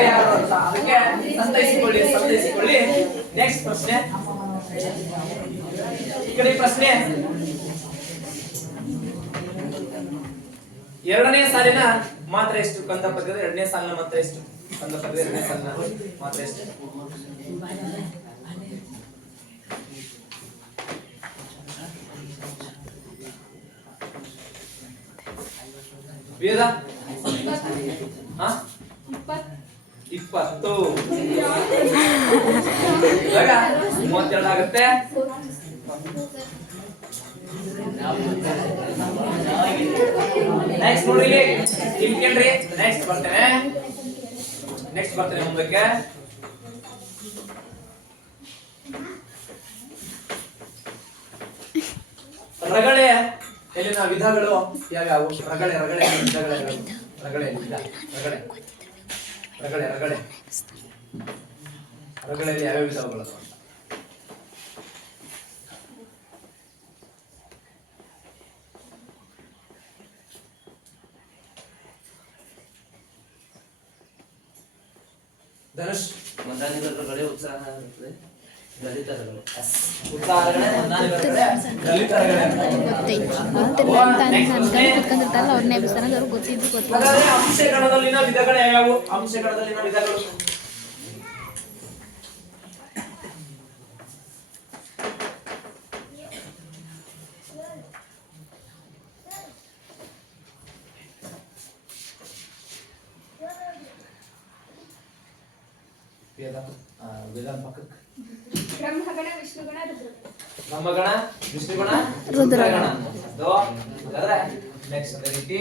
ಯಾರು ಅಂತ, ಅದಕ್ಕೆ ಸಂತೈಸಿಕೊಳ್ಳಿ. ನೆಕ್ಸ್ಟ್ ಪ್ರಶ್ನೆ, ಈ ಕಡೆ ಪ್ರಶ್ನೆ, ಎರಡನೇ ಸಾಲಿನ ಮಾತ್ರ ಎಷ್ಟು? ಕಂದ ಪದ್ಯದ ಎರಡನೇ ಸಾಲಿನ ಮಾತ್ರ ಎಷ್ಟು? ಕಂದ ಪದ್ಯದ ಎರಡನೇ ಸಾಲಿನ ಮಾತ್ರ ಎಷ್ಟು? ವೇದ 20. ಇವಾಗ 32 ಆಗುತ್ತೆ. ನೆಕ್ಸ್ಟ್ ನೋಡಿ, ಇಲ್ಲಿ ಕೇಳ್ರಿ. ನೆಕ್ಸ್ಟ್ ಬರ್ತೇನೆ ಮುಂದಕ್ಕೆ. ರಗಳೆ ಎಲ್ಲಿನ ವಿಧಗಳು ಯಾವ್ಯಾವು? ರಗಳೆಯಲ್ಲಿ ಯಾವ್ಯಾವ ವಿಧಗಳು? ಧನುಷ್, ಮಂದಾನಿಗಳೇ ಉತ್ಸಾಹ ಇರ್ತದೆ, ಲಲಿತ ರಗಳೆ. ಅವ್ರನ್ನೇ ಎಬ್ಬಿಸ್ತಾರ, ಅವ್ರಿಗೆ ಗೊತ್ತಿದ್ದು ಗೊತ್ತಿಲ್ಲ. ಅಂಶಗಣದಲ್ಲಿನ ವಿಧಗಳು ಯಾವ್ಯಾವು? ಅಂಶಗಣದಲ್ಲಿನ ವಿಧಗಳು ವೇದಾಂತ ಪಕ್ಕಕ್ಕೆ ಬ್ರಹ್ಮಗಣ, ವಿಷ್ಣುಗಣ, ರುದ್ರಗಣ. ನೆಕ್ಸ್ಟ್ ಅದೇ ರೀತಿ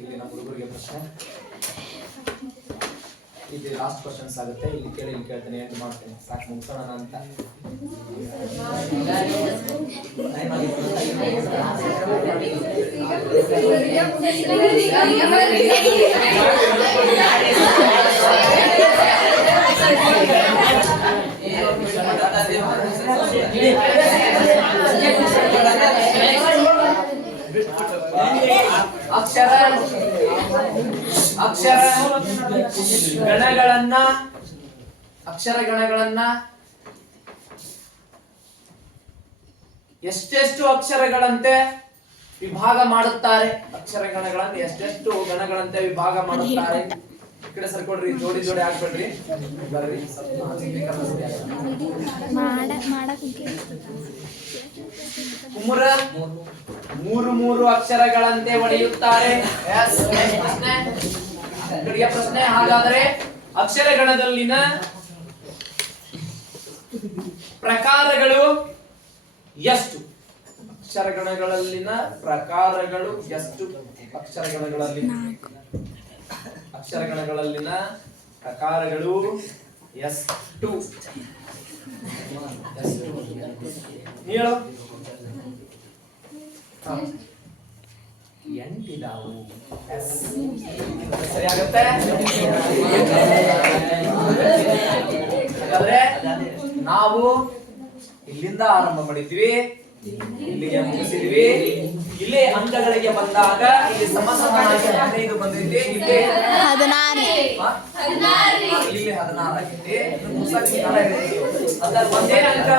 ಇಲ್ಲಿ ನಮ್ಮ ಹುಡುಗರಿಗೆ ಪ್ರಶ್ನೆ, ಇದು ಲಾಸ್ಟ್ ಕ್ವಶನ್ಸ್ ಆಗುತ್ತೆ. ಇಲ್ಲಿ ಕೇಳ್ತೇನೆ, ಎಂಟು ಮಾಡ್ತೇನೆ, ಸಾಕು ಮುಗಿಸೋಣ ಅಂತ. ಅಕ್ಷರ ಅಕ್ಷರ ಗಣಗಳನ್ನ ಅಕ್ಷರ ಗಣಗಳನ್ನ ಎಷ್ಟೆಷ್ಟು ಅಕ್ಷರಗಳಂತೆ ವಿಭಾಗ ಮಾಡುತ್ತಾರೆ? ಅಕ್ಷರ ಗಣಗಳನ್ನು ಎಷ್ಟೆಷ್ಟು ಗಣಗಳಂತೆ ವಿಭಾಗ ಮಾಡುತ್ತಾರೆ? ಈ ಕಡೆ ಸರ್ಕೊಡ್ರಿ, ಜೋಡಿ ಜೋಡಿ ಹಾಕ್ಬೇಡ್ರಿ. ಬರ್ರಿ, ಕುಮುರ ಮೂರು ಅಕ್ಷರಗಳಂತೆ ಒಡೆಯುತ್ತಾರೆ. Yes, next ಪ್ರಶ್ನೆ. ಕಡೆಯ ಪ್ರಶ್ನೆ. ಹಾಗಾದರೆ ಅಕ್ಷರ ಗಣದಲ್ಲಿನ ಪ್ರಕಾರಗಳು ಎಷ್ಟು? ಅಕ್ಷರಗಣಗಳಲ್ಲಿನ ಪ್ರಕಾರಗಳು ಎಷ್ಟು? ಅಕ್ಷರಗಣಗಳಲ್ಲಿನ ಪ್ರಕಾರಗಳು ಎಷ್ಟು? ಹೇಳು. ಎಂಟಿದಾವು. ಸರಿಯಾಗುತ್ತೆ. ಹಾಗಾದ್ರೆ ನಾವು ಇಲ್ಲಿಂದ ಆರಂಭ ಮಾಡಿದ್ವಿ, ಇಲ್ಲಿಗೆ ಮುಗಿಸಿದ್ವಿ. ಇಲ್ಲಿ ಅಂಕಗಳಿಗೆ ಬಂದಾಗ ಇಲ್ಲಿ ಸಮಸಮನಾಗಿ 15 ಬಂದೈತಿ, ಇಲ್ಲಿ 16 ಇಲ್ಲಿ 16 ಆಗೈತಿ. ಅದ್ರ ಒಂದೇ ಅಂಕ